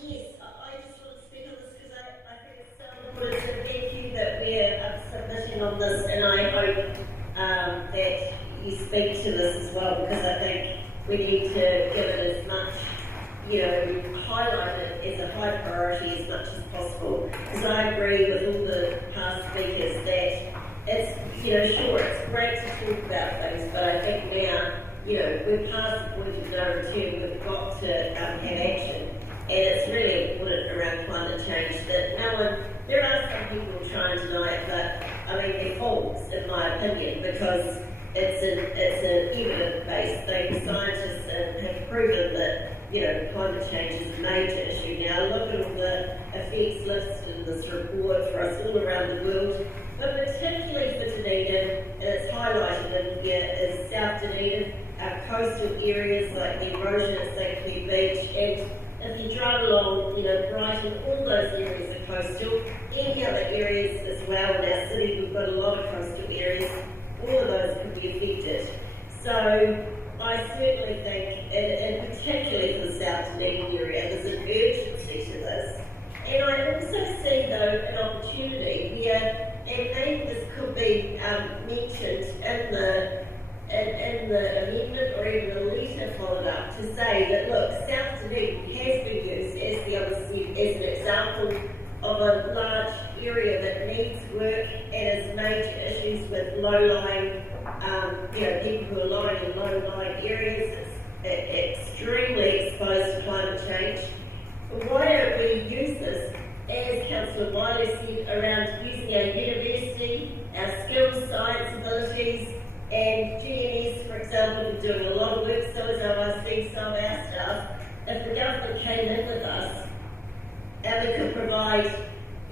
Yes, I just want to speak on this because I think it's so important. So thank you that we're submitting on this, and I hope that you speak to this as well, because I think we need to give it as much, highlight it as a high priority as much as possible. Because I agree with all the past speakers that it's, sure, it's great to talk about things, but I think now we're past the point of no return. We've got to have action. And it's really important around climate change that there are some people trying to deny it, but I mean, they're false, in my opinion, because it's an evidence-based thing. Scientists have proven that, climate change is a major issue. Now, look at all the effects listed in this report for us all around the world, but particularly for Dunedin, and it's highlighted in here, is South Dunedin, our coastal areas like the erosion at St. Clair Beach, and if you drive along, Brighton, all those areas are coastal. Any other areas as well in our city, we've got a lot of coastal areas. All of those could be affected. So I certainly think, and particularly for the South Dunedin area, there's an urgency to this. And I also see, though, an opportunity here, and maybe this could be mentioned in the amendment or even a letter followed up to say that, look, South Dunedin has been used as the other said, as an example of a large area that needs work and has major issues with low-lying, people who are lying in low-lying areas. It's extremely exposed to climate change. Why don't we use this, as Councillor Wiley said, around using our university, our skills, science abilities, and GNS, for example, have been doing a lot of work, so is OIC, some of our staff. If the government came in with us, and we could provide,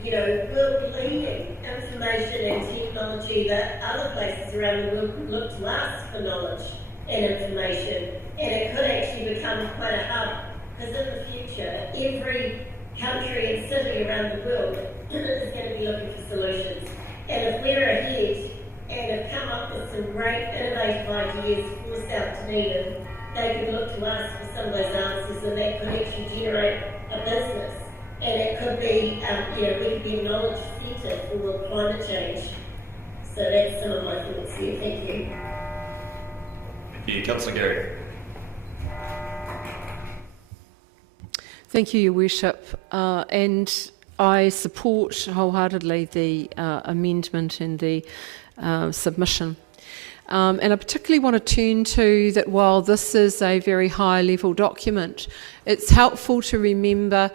world-leading information and technology that other places around the world could look to us for knowledge and information, and it could actually become quite a hub, because in the future, every country and city around the world is going to be looking for solutions. And if we're ahead and have come up with some great innovative ideas for South Dunedin, they could look to us for some of those answers, and that could actually generate a business. And it could be, we could be a knowledge centre for climate change. So that's some of my thoughts here. Thank you. Thank you. Councillor Gary. Thank you, Your Worship. And I support wholeheartedly the amendment and the submission. And I particularly want to turn to that while this is a very high-level document, it's helpful to remember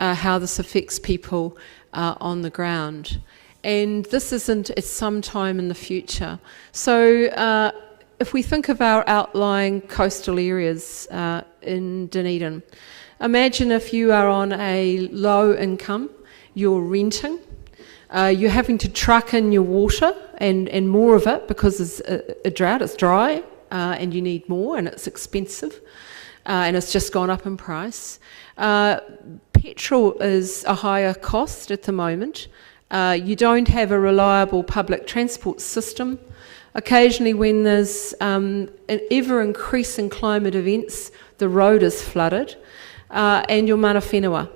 how this affects people on the ground. And this isn't at some time in the future. So if we think of our outlying coastal areas in Dunedin, imagine if you are on a low income, you're renting, you're having to truck in your water and more of it because it's a drought, it's dry, and you need more and it's expensive, and it's just gone up in price. Petrol is a higher cost at the moment. You don't have a reliable public transport system. Occasionally when there's an ever-increasing climate events, the road is flooded, and your mana whenua.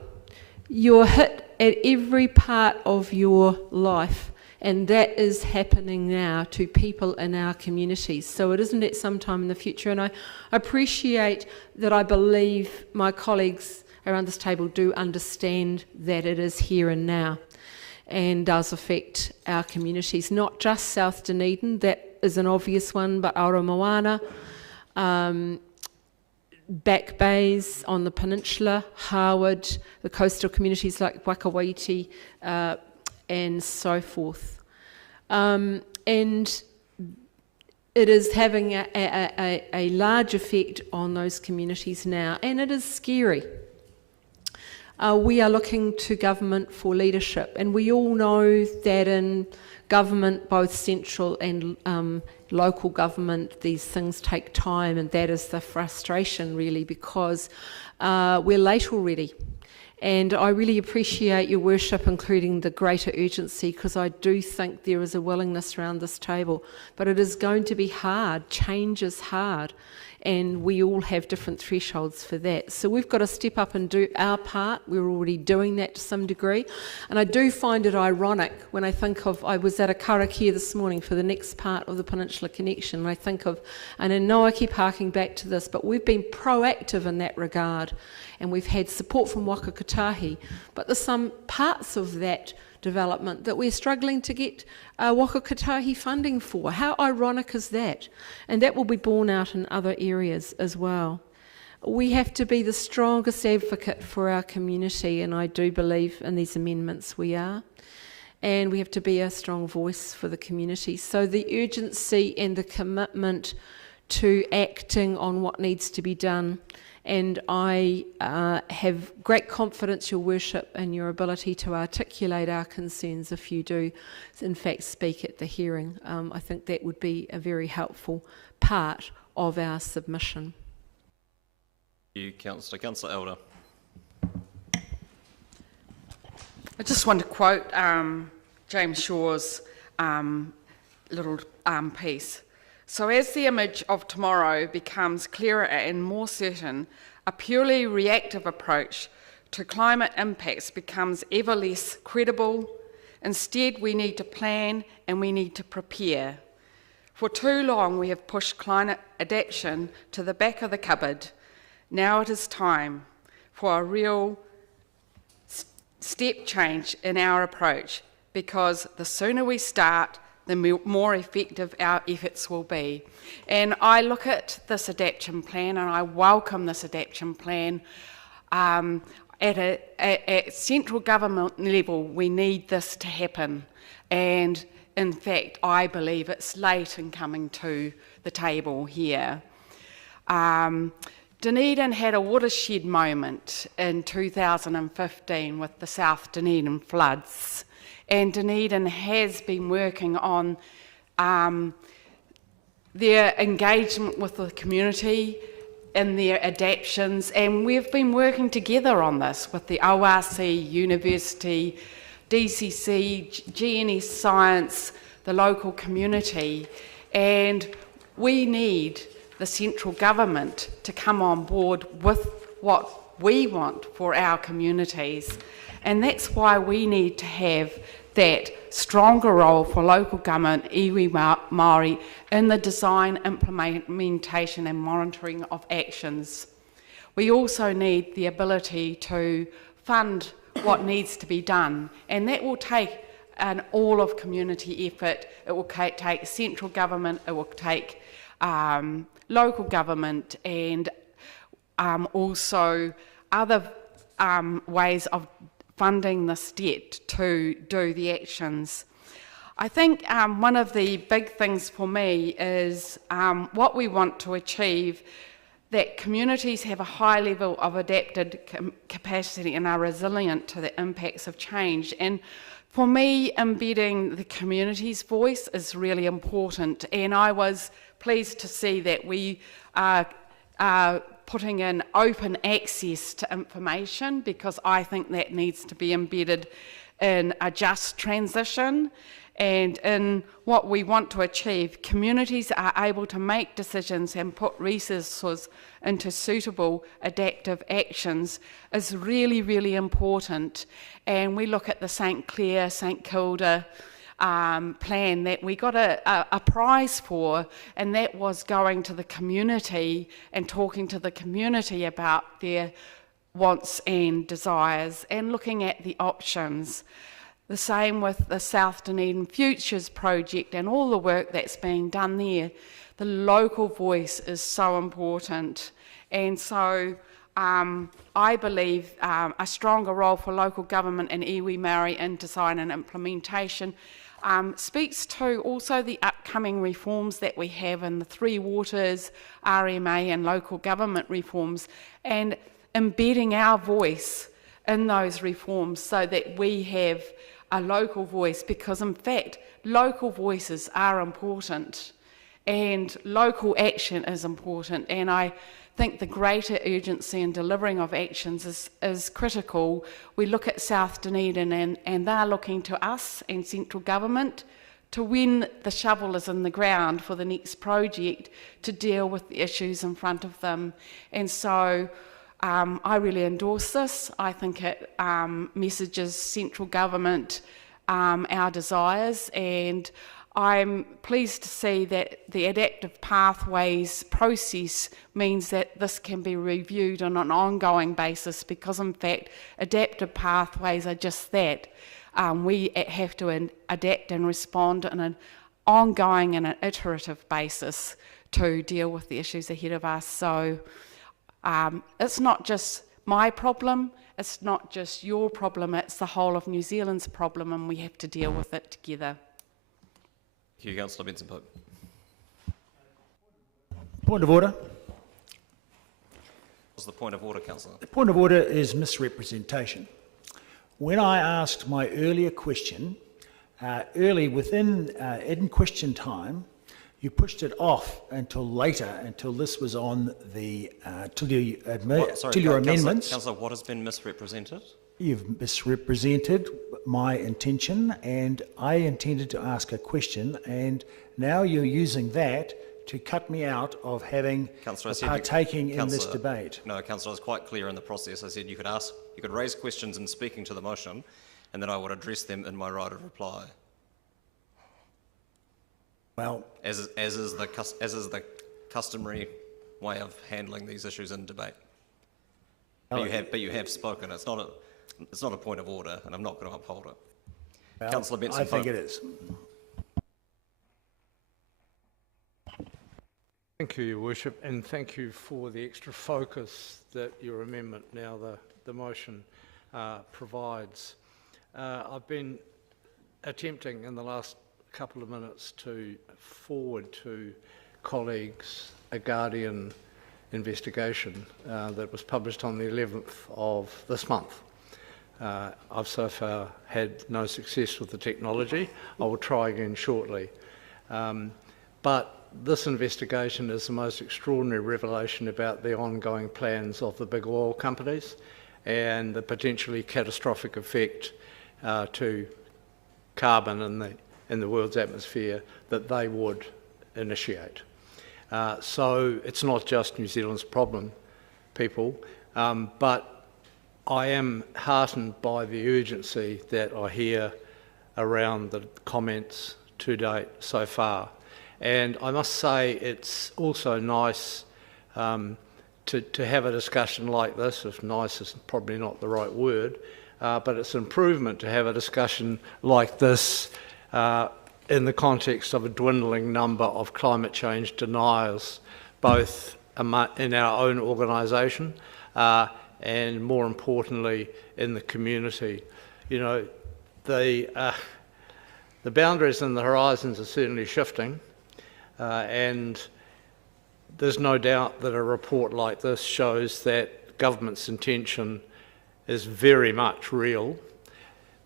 You're hit at every part of your life, and that is happening now to people in our communities. So it isn't at some time in the future, and I appreciate that I believe my colleagues around this table do understand that it is here and now and does affect our communities, not just South Dunedin, that is an obvious one, but Aura Moana, back bays on the peninsula, Harwood, the coastal communities like Wakawaiti, and so forth. And it is having a large effect on those communities now, and it is scary. We are looking to government for leadership, and we all know that in government, both central and local government, these things take time, and that is the frustration really, because we're late already. And I really appreciate Your Worship including the greater urgency, because I do think there is a willingness around this table, but it is going to be hard. Change is hard, and we all have different thresholds for that. So we've got to step up and do our part. We're already doing that to some degree. And I do find it ironic when I think of, I was at a karakia this morning for the next part of the Peninsula Connection, and I think of, and I know I keep harking back to this, but we've been proactive in that regard, and we've had support from Waka Kotahi, but there's some parts of that development that we're struggling to get Waka Kotahi funding for. How ironic is that? And that will be borne out in other areas as well. We have to be the strongest advocate for our community, and I do believe in these amendments we are. And we have to be a strong voice for the community. So the urgency and the commitment to acting on what needs to be done. And I have great confidence, Your Worship, in your ability to articulate our concerns if you do, in fact, speak at the hearing. I think that would be a very helpful part of our submission. Thank you, Councillor. Councillor Elder. I just want to quote James Shaw's little piece. So as the image of tomorrow becomes clearer and more certain, a purely reactive approach to climate impacts becomes ever less credible. Instead, we need to plan and we need to prepare. For too long, we have pushed climate adaptation to the back of the cupboard. Now it is time for a real step change in our approach, because the sooner we start, the more effective our efforts will be. And I look at this adaptation plan and I welcome this adaptation plan. At central government level, we need this to happen. And in fact, I believe it's late in coming to the table here. Dunedin had a watershed moment in 2015 with the South Dunedin floods. And Dunedin has been working on their engagement with the community in their adaptations, and we've been working together on this with the ORC, University, DCC, GNS Science, the local community, and we need the central government to come on board with what we want for our communities. And that's why we need to have that stronger role for local government, iwi Māori, in the design, implementation and monitoring of actions. We also need the ability to fund what needs to be done, and that will take an all of community effort. It will take central government, it will take local government, and also other ways of funding this debt to do the actions. I think one of the big things for me is what we want to achieve, that communities have a high level of adapted capacity and are resilient to the impacts of change. And for me, embedding the community's voice is really important, and I was pleased to see that we are putting in open access to information, because I think that needs to be embedded in a just transition. And in what we want to achieve, communities are able to make decisions and put resources into suitable adaptive actions is really, really important. And we look at the St Clair, St Kilda plan that we got a prize for, and that was going to the community and talking to the community about their wants and desires and looking at the options. The same with the South Dunedin Futures project and all the work that's being done there. The local voice is so important, and so I believe a stronger role for local government and iwi Māori in design and implementation speaks to also the upcoming reforms that we have in the Three Waters, RMA and local government reforms, and embedding our voice in those reforms so that we have a local voice, because in fact local voices are important and local action is important, and I think the greater urgency in delivering of actions is critical. We look at South Dunedin and they're looking to us and central government to when the shovel is in the ground for the next project to deal with the issues in front of them. And so I really endorse this. I think it messages central government our desires, and I'm pleased to see that the adaptive pathways process means that this can be reviewed on an ongoing basis, because in fact adaptive pathways are just that, we have to adapt and respond on an ongoing and an iterative basis to deal with the issues ahead of us. So it's not just my problem, it's not just your problem, it's the whole of New Zealand's problem, and we have to deal with it together. Thank you, Councillor Benson-Pope. Point of order. What's the point of order, Councillor? The point of order is misrepresentation. When I asked my earlier question, in question time, you pushed it off until later, until this was on the, till your amendments. Councillor, what has been misrepresented? You've misrepresented my intention, and I intended to ask a question, and now you're using that to cut me out of having partaking in this debate. No, Councillor, I was quite clear in the process. I said you could raise questions in speaking to the motion, and then I would address them in my right of reply. Well, as is the customary way of handling these issues in debate. But you have spoken. It's not a point of order, and I'm not going to uphold it. Well, Councillor Benson. I think it is. Thank you, Your Worship, and thank you for the extra focus that your amendment, now the motion, provides. I've been attempting in the last couple of minutes to forward to colleagues a Guardian investigation that was published on the 11th of this month. I've so far had no success with the technology. I will try again shortly. But this investigation is the most extraordinary revelation about the ongoing plans of the big oil companies and the potentially catastrophic effect to carbon in the world's atmosphere that they would initiate. So it's not just New Zealand's problem, people, but I am heartened by the urgency that I hear around the comments to date so far. And I must say it's also nice to have a discussion like this, if nice is probably not the right word, but it's an improvement to have a discussion like this in the context of a dwindling number of climate change deniers, both in our own organisation and, more importantly, in the community. You know, the boundaries and the horizons are certainly shifting, and there's no doubt that a report like this shows that government's intention is very much real.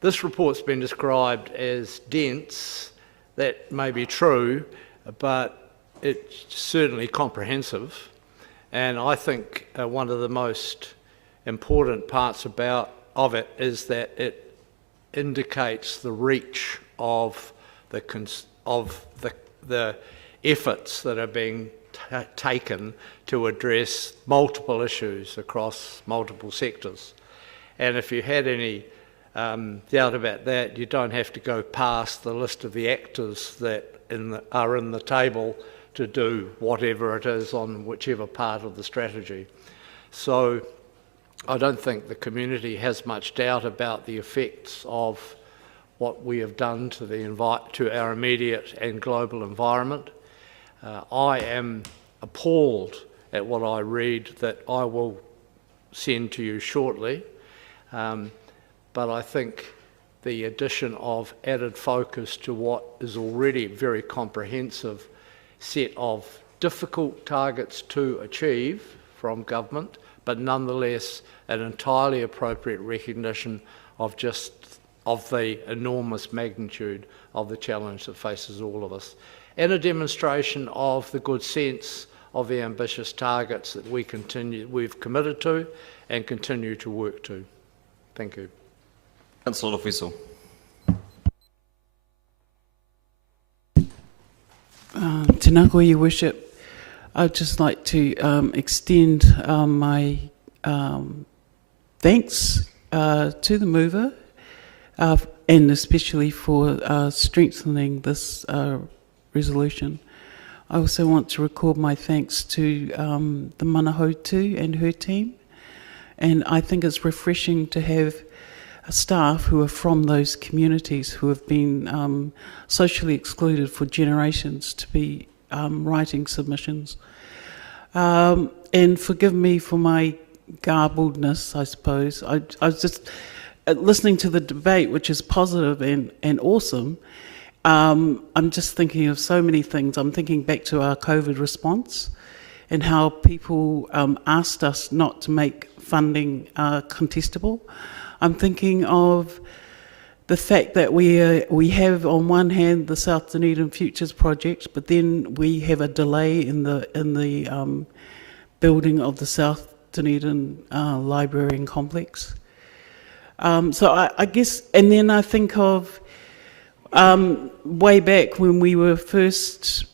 This report's been described as dense. That may be true, but it's certainly comprehensive. And I think one of the most important parts of it is that it indicates the reach of the efforts that are being taken to address multiple issues across multiple sectors. And if you had any doubt about that, you don't have to go past the list of the actors that are in the table to do whatever it is on whichever part of the strategy. So I don't think the community has much doubt about the effects of what we have done to our immediate and global environment. I am appalled at what I read that I will send to you shortly. But I think the addition of added focus to what is already a very comprehensive set of difficult targets to achieve from government, but nonetheless an entirely appropriate recognition of the enormous magnitude of the challenge that faces all of us, and a demonstration of the good sense of the ambitious targets that we've committed to and continue to work to. Thank you. Councillor Lofisel. Tēnā koe, Your Worship. I'd just like to extend my thanks to the mover and especially for strengthening this resolution. I also want to record my thanks to the Mana Houtu and her team, and I think it's refreshing to have staff who are from those communities who have been socially excluded for generations to be writing submissions. And forgive me for my garbledness, I suppose. I was just listening to the debate, which is positive and awesome. I'm just thinking of so many things. I'm thinking back to our COVID response and how people asked us not to make funding contestable. I'm thinking of the fact that we have on one hand the South Dunedin Futures project, but then we have a delay in the building of the South Dunedin Library and Complex. So I guess, and then I think of way back when we were first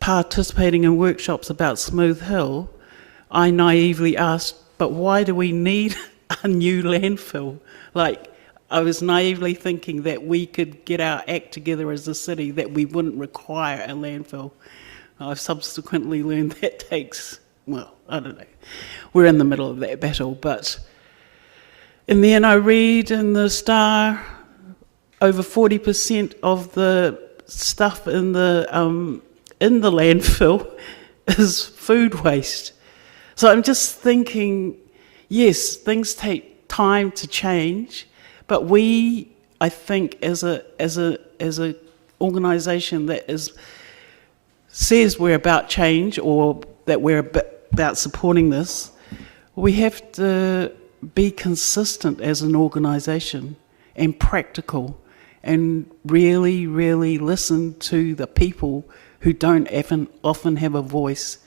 participating in workshops about Smooth Hill, I naively asked, but why do we need a new landfill? Like, I was naively thinking that we could get our act together as a city, that we wouldn't require a landfill. I've subsequently learned that takes, well, I don't know. We're in the middle of that battle, but... And then I read in the Star, over 40% of the stuff in the landfill is food waste. So I'm just thinking, yes, things take time to change, but we, I think, as a organisation that says we're about change or that we're about supporting this, we have to be consistent as an organisation and practical and really, really listen to the people who don't often have a voice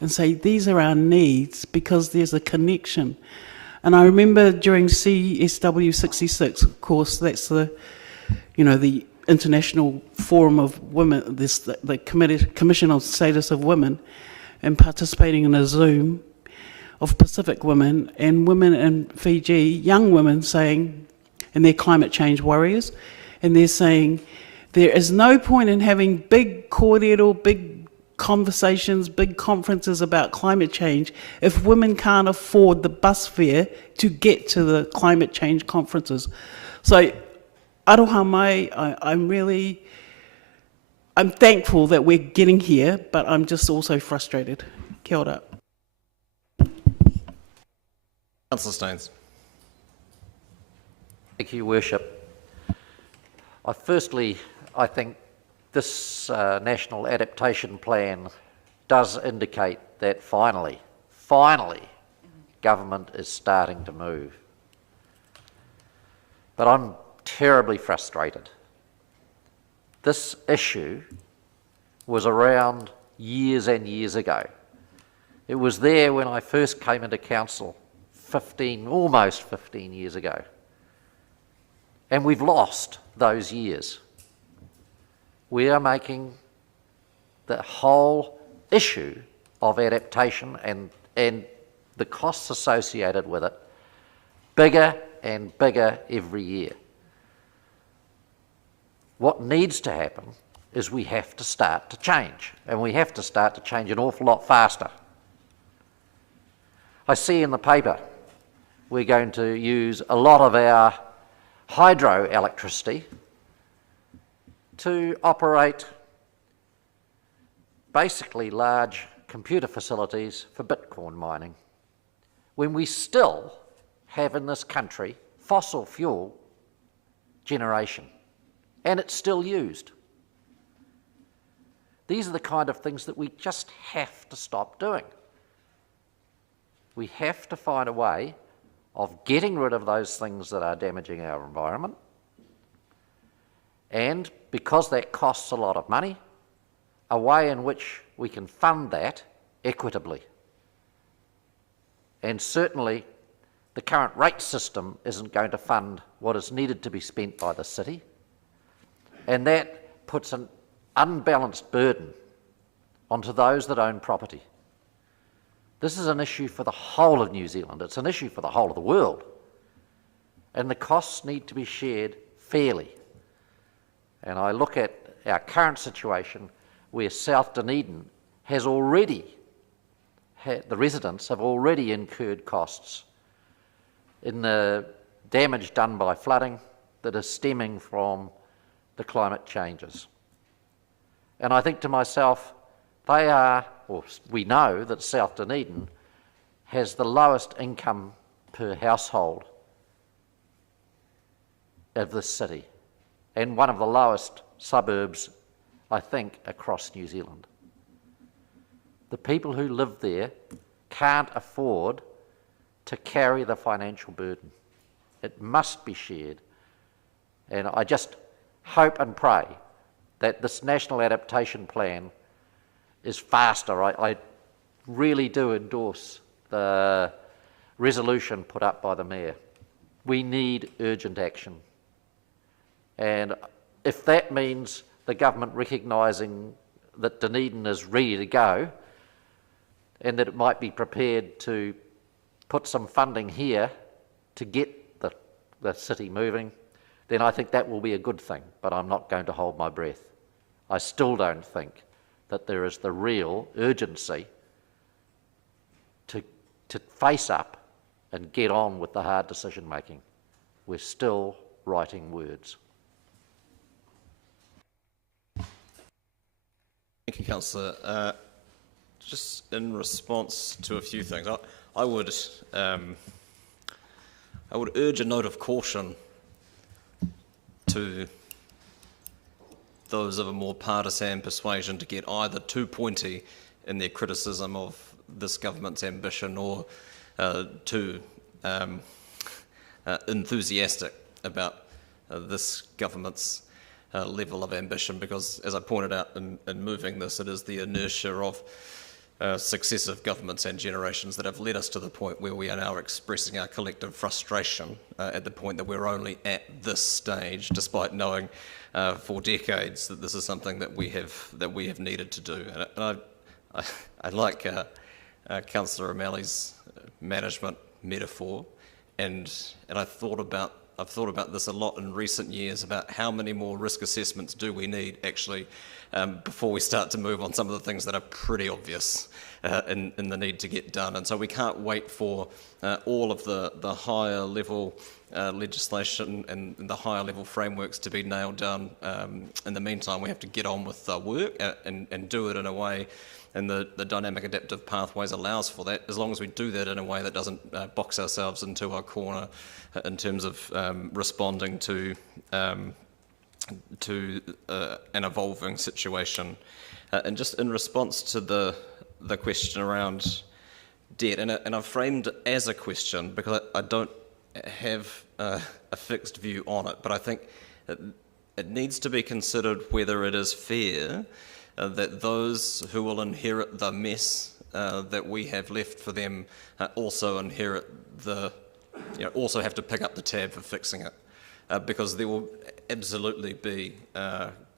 and say, these are our needs, because there's a connection. And I remember during CSW 66, of course, that's the International Forum of Women, the Commission on Status of Women, and participating in a Zoom of Pacific women and women in Fiji, young women saying, and they're climate change warriors, and they're saying, there is no point in having big kōrero, big conversations, big conferences about climate change if women can't afford the bus fare to get to the climate change conferences. So, aroha mai, I'm thankful that we're getting here, but I'm just also frustrated. Kia ora. Councillor Stones. Thank you, Worship. Firstly, I think this National Adaptation Plan does indicate that finally, government is starting to move. But I'm terribly frustrated. This issue was around years and years ago. It was there when I first came into council almost 15 years ago. And we've lost those years. We are making the whole issue of adaptation and the costs associated with it bigger and bigger every year. What needs to happen is we have to start to change, and we have to start to change an awful lot faster. I see in the paper we're going to use a lot of our hydroelectricity to operate basically large computer facilities for Bitcoin mining, when we still have in this country fossil fuel generation, and it's still used. These are the kind of things that we just have to stop doing. We have to find a way of getting rid of those things that are damaging our environment, and because that costs a lot of money, a way in which we can fund that equitably. And certainly the current rate system isn't going to fund what is needed to be spent by the city, and that puts an unbalanced burden onto those that own property. This is an issue for the whole of New Zealand. It's an issue for the whole of the world. And the costs need to be shared fairly. And I look at our current situation where South Dunedin has already, the residents have already incurred costs in the damage done by flooding that is stemming from the climate changes. And I think to myself, we know that South Dunedin has the lowest income per household of this city, and one of the lowest suburbs, I think, across New Zealand. The people who live there can't afford to carry the financial burden. It must be shared. And I just hope and pray that this National Adaptation Plan is faster. I really do endorse the resolution put up by the Mayor. We need urgent action. And if that means the government recognising that Dunedin is ready to go and that it might be prepared to put some funding here to get the city moving, then I think that will be a good thing, but I'm not going to hold my breath. I still don't think that there is the real urgency to face up and get on with the hard decision making. We're still writing words. Thank you, Councillor. Just in response to a few things, I would urge a note of caution to those of a more partisan persuasion to get either too pointy in their criticism of this government's ambition or too enthusiastic about this government's level of ambition, because, as I pointed out in moving this, it is the inertia of successive governments and generations that have led us to the point where we are now expressing our collective frustration at the point that we're only at this stage, despite knowing for decades that this is something that we have needed to do. And I like Councillor O'Malley's management metaphor, and I've thought about this a lot in recent years, about how many more risk assessments do we need actually before we start to move on some of the things that are pretty obvious in the need to get done. And so we can't wait for all of the higher level legislation and the higher level frameworks to be nailed down. In the meantime, we have to get on with the work and do it in a way, and the dynamic adaptive pathways allows for that, as long as we do that in a way that doesn't box ourselves into our corner in terms of responding to an evolving situation. And just in response to the question around debt, and I've framed it as a question because I don't have a fixed view on it, but I think it needs to be considered whether it is fair that those who will inherit the mess that we have left for them also inherit also have to pick up the tab for fixing it, because there will absolutely be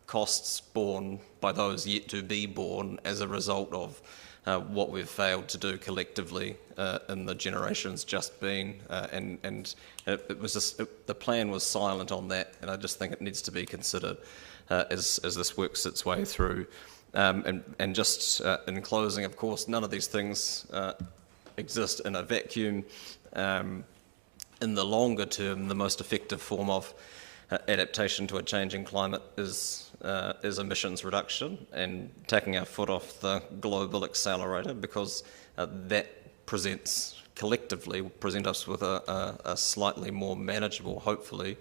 costs borne by those yet to be born as a result of what we've failed to do collectively in the generations just been, and it was just the plan was silent on that, and I just think it needs to be considered as this works its way through. And just in closing, of course, none of these things exist in a vacuum. In the longer term, the most effective form of adaptation to a changing climate is emissions reduction and taking our foot off the global accelerator, because that collectively will present us with a slightly more manageable, hopefully,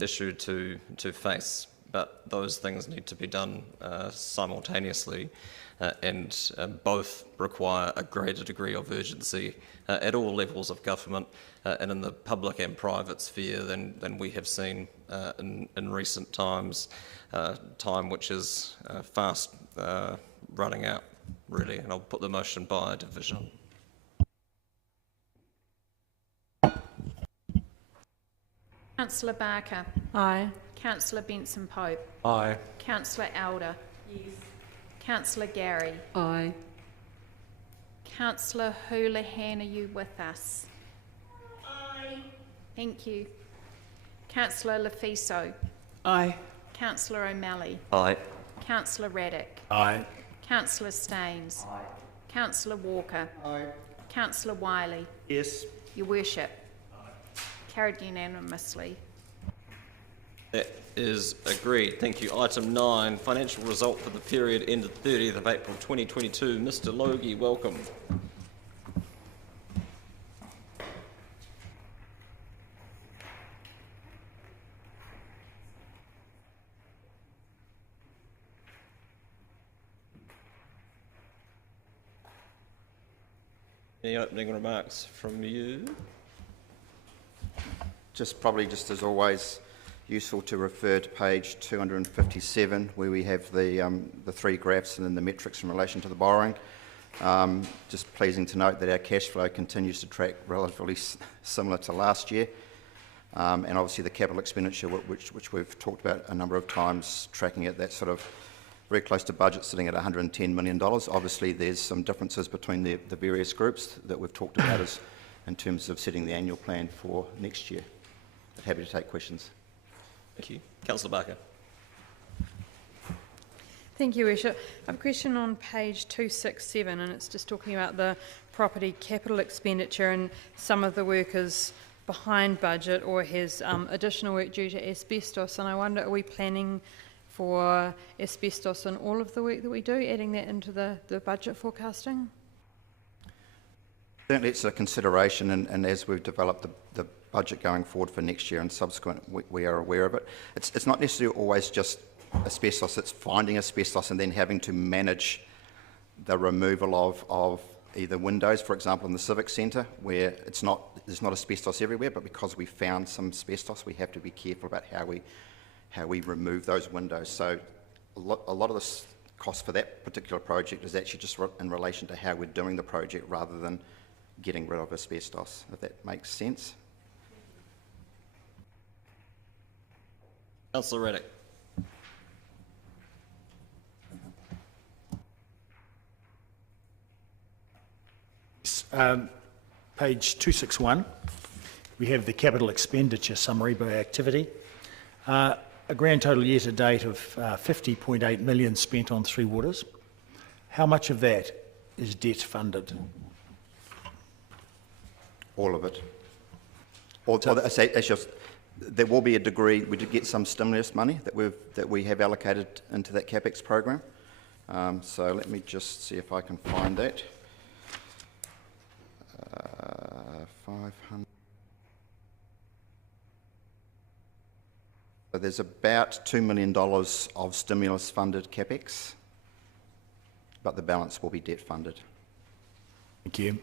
issue to face. But those things need to be done simultaneously, and both require a greater degree of urgency at all levels of government and in the public and private sphere than we have seen in recent times, time which is fast running out, really. And I'll put the motion by division. Councillor Barker. Aye. Councillor Benson Pope. Aye. Councillor Elder. Yes. Councillor Gary. Aye. Councillor Houlihan, are you with us? Aye. Thank you. Councillor Lefiso. Aye. Councillor O'Malley. Aye. Councillor Raddick. Aye. Councillor Staines. Aye. Councillor Walker. Aye. Councillor Wiley. Yes. Your Worship. Carried unanimously. That is agreed. Thank you. Item 9, financial result for the period ended 30th of April 2022. Mr. Logie, welcome. Any opening remarks from you? Probably just as always, useful to refer to page 257, where we have the three graphs and then the metrics in relation to the borrowing. Just pleasing to note that our cash flow continues to track relatively similar to last year, and obviously the capital expenditure, which we've talked about a number of times, tracking at that sort of very close to budget, sitting at $110 million. Obviously, there's some differences between the various groups that we've talked about in terms of setting the annual plan for next year. But happy to take questions. Thank you. Councillor Barker. Thank you, Worship. I have a question on page 267, and it's just talking about the property capital expenditure, and some of the work is behind budget or has additional work due to asbestos, and I wonder, are we planning for asbestos in all of the work that we do, adding that into the budget forecasting? Certainly it's a consideration, and as we've developed the budget going forward for next year and subsequent, we are aware of it. It's not necessarily always just asbestos, it's finding asbestos and then having to manage the removal of either windows, for example, in the Civic Centre, where there's not asbestos everywhere, but because we found some asbestos, we have to be careful about how we remove those windows. So a lot of the cost for that particular project is actually just in relation to how we're doing the project rather than getting rid of asbestos, if that makes sense. Councillor Reddick. Page 261, we have the capital expenditure summary by activity. A grand total year to date of 50.8 million spent on Three Waters. How much of that is debt funded? All of it. It's just, there will be a degree. We did get some stimulus money that we have allocated into that CapEx program. So let me just see if I can find that. 500. So there's about $2 million of stimulus-funded CapEx, but the balance will be debt-funded. Thank you.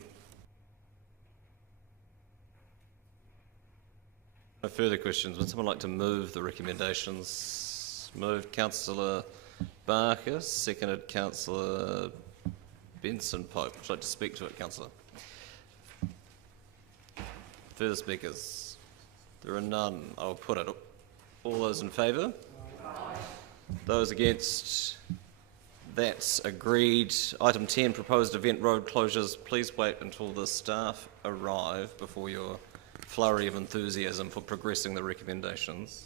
No further questions. Would someone like to move the recommendations? Moved Councillor Barker, seconded Councillor Benson Pope. Would you like to speak to it, Councillor? Further speakers? There are none. I'll put it. All those in favour? Aye. Those against? That's agreed. Item 10, proposed event road closures. Please wait until the staff arrive before your flurry of enthusiasm for progressing the recommendations.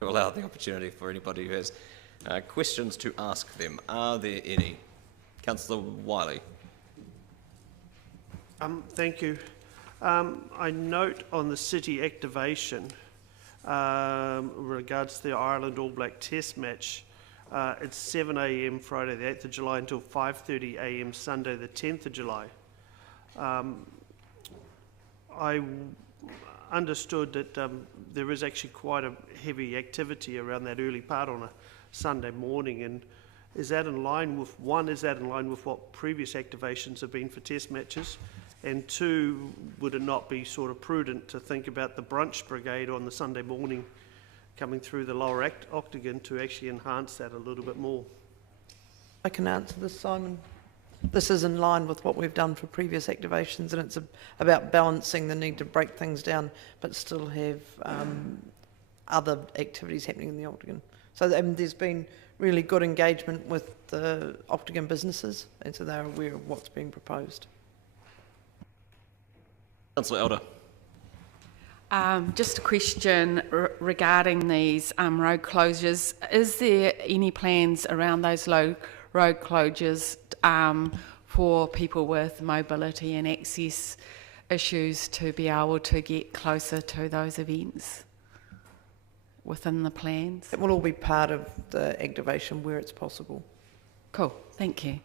To allow the opportunity for anybody who has questions to ask them. Are there any? Councillor Wiley. Thank you. I note on the city activation regards to the Ireland All Black Test match, it's 7 a.m. Friday the 8th of July until 5:30 a.m. Sunday the 10th of July. I understood that there is actually quite a heavy activity around that early part on a Sunday morning, and is that in line with what previous activations have been for test matches? And two, would it not be sort of prudent to think about the brunch brigade on the Sunday morning coming through the lower octagon to actually enhance that a little bit more? I can answer this, Simon. This is in line with what we've done for previous activations, and it's about balancing the need to break things down but still have other activities happening in the octagon. So there's been really good engagement with the octagon businesses, and so they're aware of what's being proposed. Councillor Elder. Just a question regarding these road closures. Is there any plans around those road closures for people with mobility and access issues to be able to get closer to those events within the plans. It will all be part of the activation where it's possible. Cool, thank you.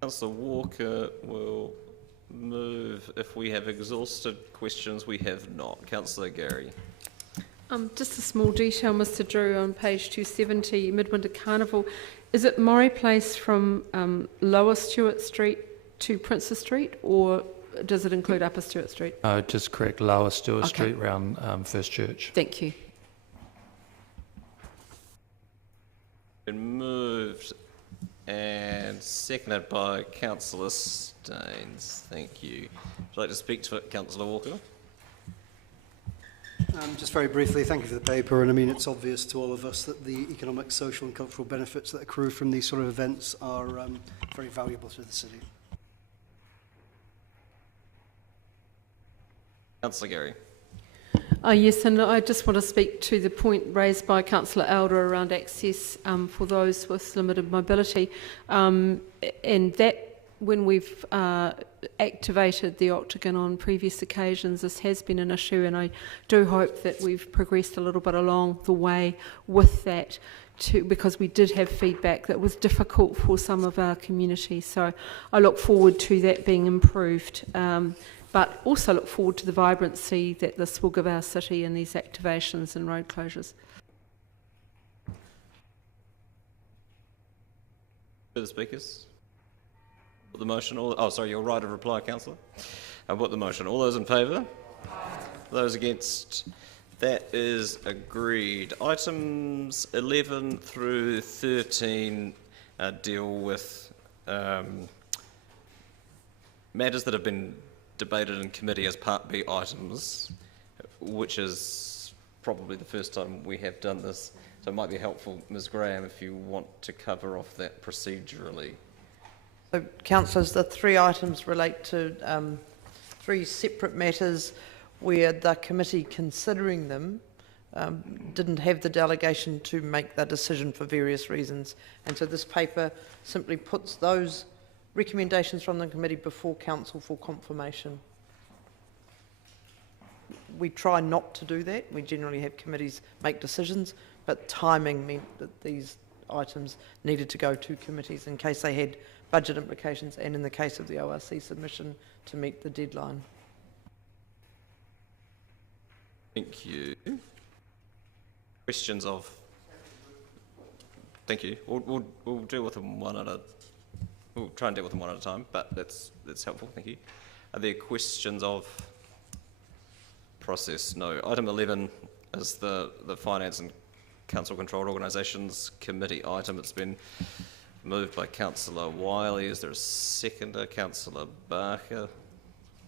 Councillor Walker will move if we have exhausted questions. We have not. Councillor Gary. Just a small detail, Mr. Drew, on page 270, Midwinter Carnival. Is it Murray Place from Lower Stewart Street to Princess Street, or does it include Upper Stewart Street? Just correct, Lower Stewart Street round First Church. Thank you. Been moved and seconded by Councillor Staines. Thank you. Would you like to speak to it, Councillor Walker? Just very briefly, thank you for the paper, and I mean it's obvious to all of us that the economic, social and cultural benefits that accrue from these sort of events are very valuable to the city. Councillor Gary. Yes, and I just want to speak to the point raised by Councillor Elder around access for those with limited mobility, and that when we've activated the Octagon on previous occasions, this has been an issue, and I do hope that we've progressed a little bit along the way with that, because we did have feedback that was difficult for some of our community. So I look forward to that being improved, but also look forward to the vibrancy that this will give our city in these activations and road closures. Further speakers? Put the motion. Your right of reply, Councillor. I'll put the motion. All those in favour? Those against? That is agreed. Items 11 through 13 deal with matters that have been debated in committee as Part B items, which is probably the first time we have done this. So it might be helpful, Ms Graham, if you want to cover off that procedurally. So, councillors, the three items relate to three separate matters where the committee considering them didn't have the delegation to make the decision for various reasons. And so this paper simply puts those recommendations from the committee before council for confirmation. We try not to do that. We generally have committees make decisions, but timing meant that these items needed to go to committees in case they had budget implications, and in the case of the ORC submission, to meet the deadline. Thank you. Questions of? Thank you. We'll deal with them one at a. We'll try and deal with them one at a time, but that's helpful. Thank you. Are there questions of process? No. Item 11 is the Finance and Council Controlled Organisations Committee item. It's been moved by Councillor Wiley. Is there a seconder? Councillor Barker. Would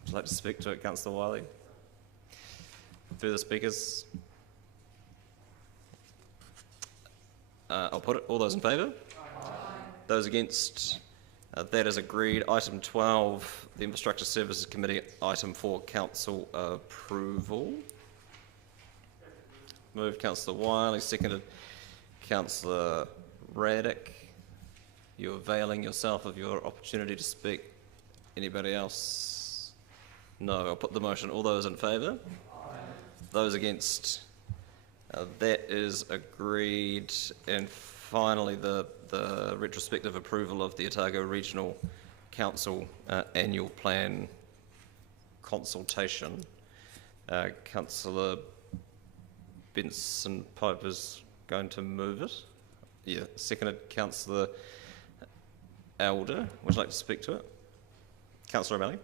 you like to speak to it, Councillor Wiley? Further speakers? I'll put it. All those in favour? Those against? That is agreed. Item 12, the Infrastructure Services Committee, item for council approval. Moved Councillor Wiley, seconded Councillor Raddick. You're availing yourself of your opportunity to speak. Anybody else? No. I'll put the motion. All those in favour? Those against? That is agreed. And finally, the retrospective approval of the Otago Regional Council annual plan consultation. Councillor Benson Piper's going to move it. Yeah, seconded Councillor Elder. Would you like to speak to it? Councillor O'Malley.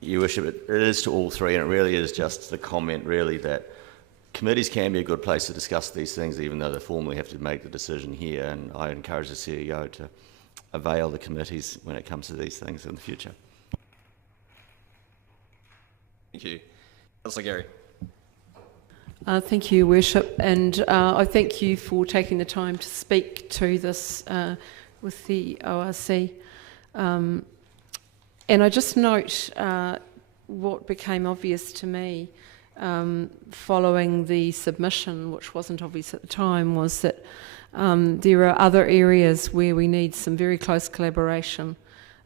Your Worship, it is to all three, and it really is just the comment really that committees can be a good place to discuss these things, even though they formally have to make the decision here, and I encourage the CEO to avail the committees when it comes to these things in the future. Thank you. Councillor Gary. Thank you, Your Worship, and I thank you for taking the time to speak to this with the ORC. And I just note what became obvious to me following the submission, which wasn't obvious at the time, was that There are other areas where we need some very close collaboration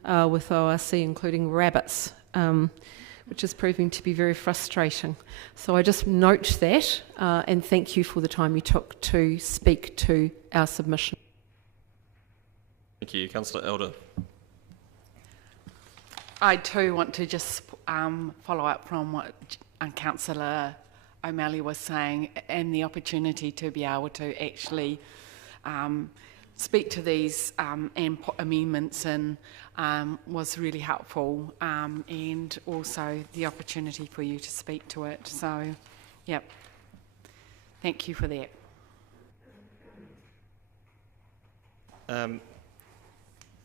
with ORC, including rabbits, which is proving to be very frustrating. So I just note that and thank you for the time you took to speak to our submission. Thank you. Councillor Elder. I too want to just follow up from what Councillor O'Malley was saying, and the opportunity to be able to actually speak to these and put amendments in was really helpful, and also the opportunity for you to speak to it. So, yep, thank you for that.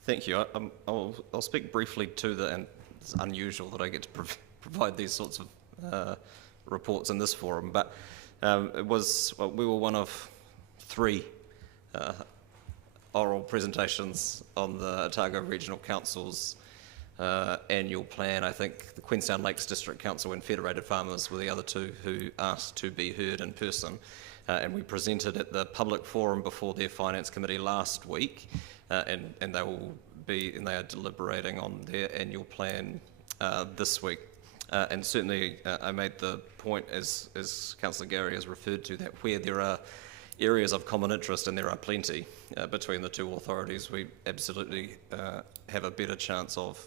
Thank you. I'll speak briefly to and it's unusual that I get to provide these sorts of reports in this forum, but we were one of 3 oral presentations on the Otago Regional Council's annual plan. I think the Queenstown Lakes District Council and Federated Farmers were the other 2 who asked to be heard in person, and we presented at the public forum before their Finance Committee last week, and they are deliberating on their annual plan this week. And certainly I made the point, as Councillor Gary has referred to, that where there are areas of common interest, and there are plenty between the 2 authorities, we absolutely have a better chance of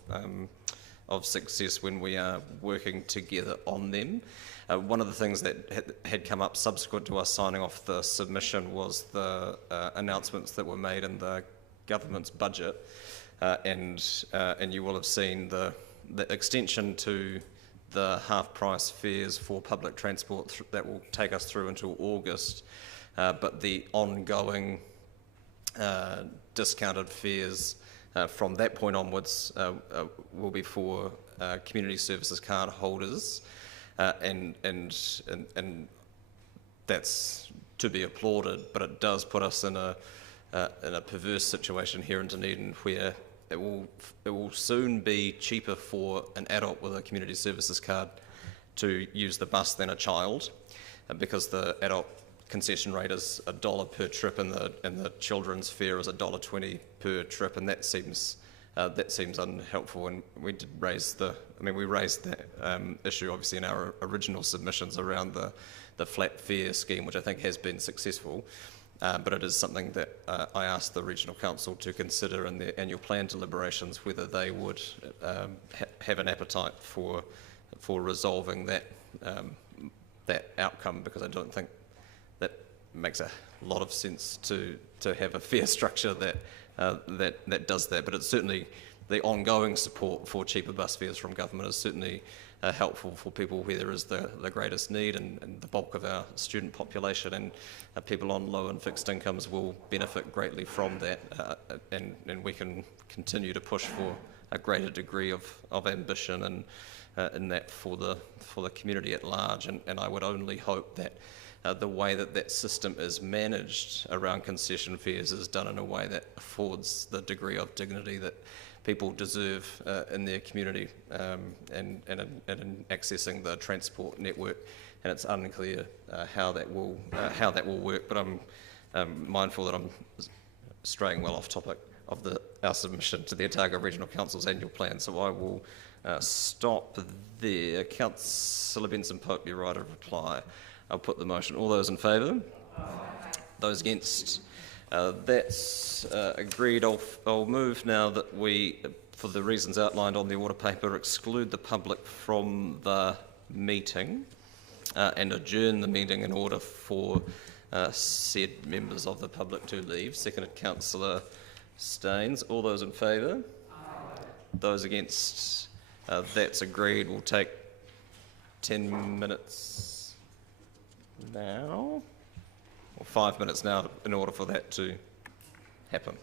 success when we are working together on them. One of the things that had come up subsequent to us signing off the submission was the announcements that were made in the government's budget, and you will have seen the extension to the half-price fares for public transport that will take us through until August, but the ongoing discounted fares from that point onwards will be for community services card holders, and that's to be applauded, but it does put us in a perverse situation here in Dunedin where it will soon be cheaper for an adult with a community services card to use the bus than a child, because the adult concession rate is $1 per trip and the children's fare is $1.20 per trip, and that seems unhelpful. And we did raise we raised that issue obviously in our original submissions around the flat fare scheme, which I think has been successful. But it is something that I asked the Regional Council to consider in their annual plan deliberations, whether they would have an appetite for resolving that outcome, because I don't think that makes a lot of sense to have a fare structure that does that. But it's certainly the ongoing support for cheaper bus fares from government is certainly helpful for people where there is the greatest need, and the bulk of our student population and people on low and fixed incomes will benefit greatly from that, and we can continue to push for a greater degree of ambition and in that for the community at large. And I would only hope that the way that system is managed around concession fares is done in a way that affords the degree of dignity that people deserve in their community, and in accessing the transport network. And it's unclear how that will work. But I'm mindful that I'm straying well off topic of our submission to the Otago Regional Council's annual plan, so I will stop there. Councillor Benson-Pope, your right of reply. I'll put the motion. All those in favour? Those against? That's agreed. I'll move now that we, for the reasons outlined on the order paper, exclude the public from the meeting and adjourn the meeting in order for said members of the public to leave. Seconded, Councillor Staines. All those in favour? Those against? That's agreed. We'll take 10 minutes now, or 5 minutes now, in order for that to happen.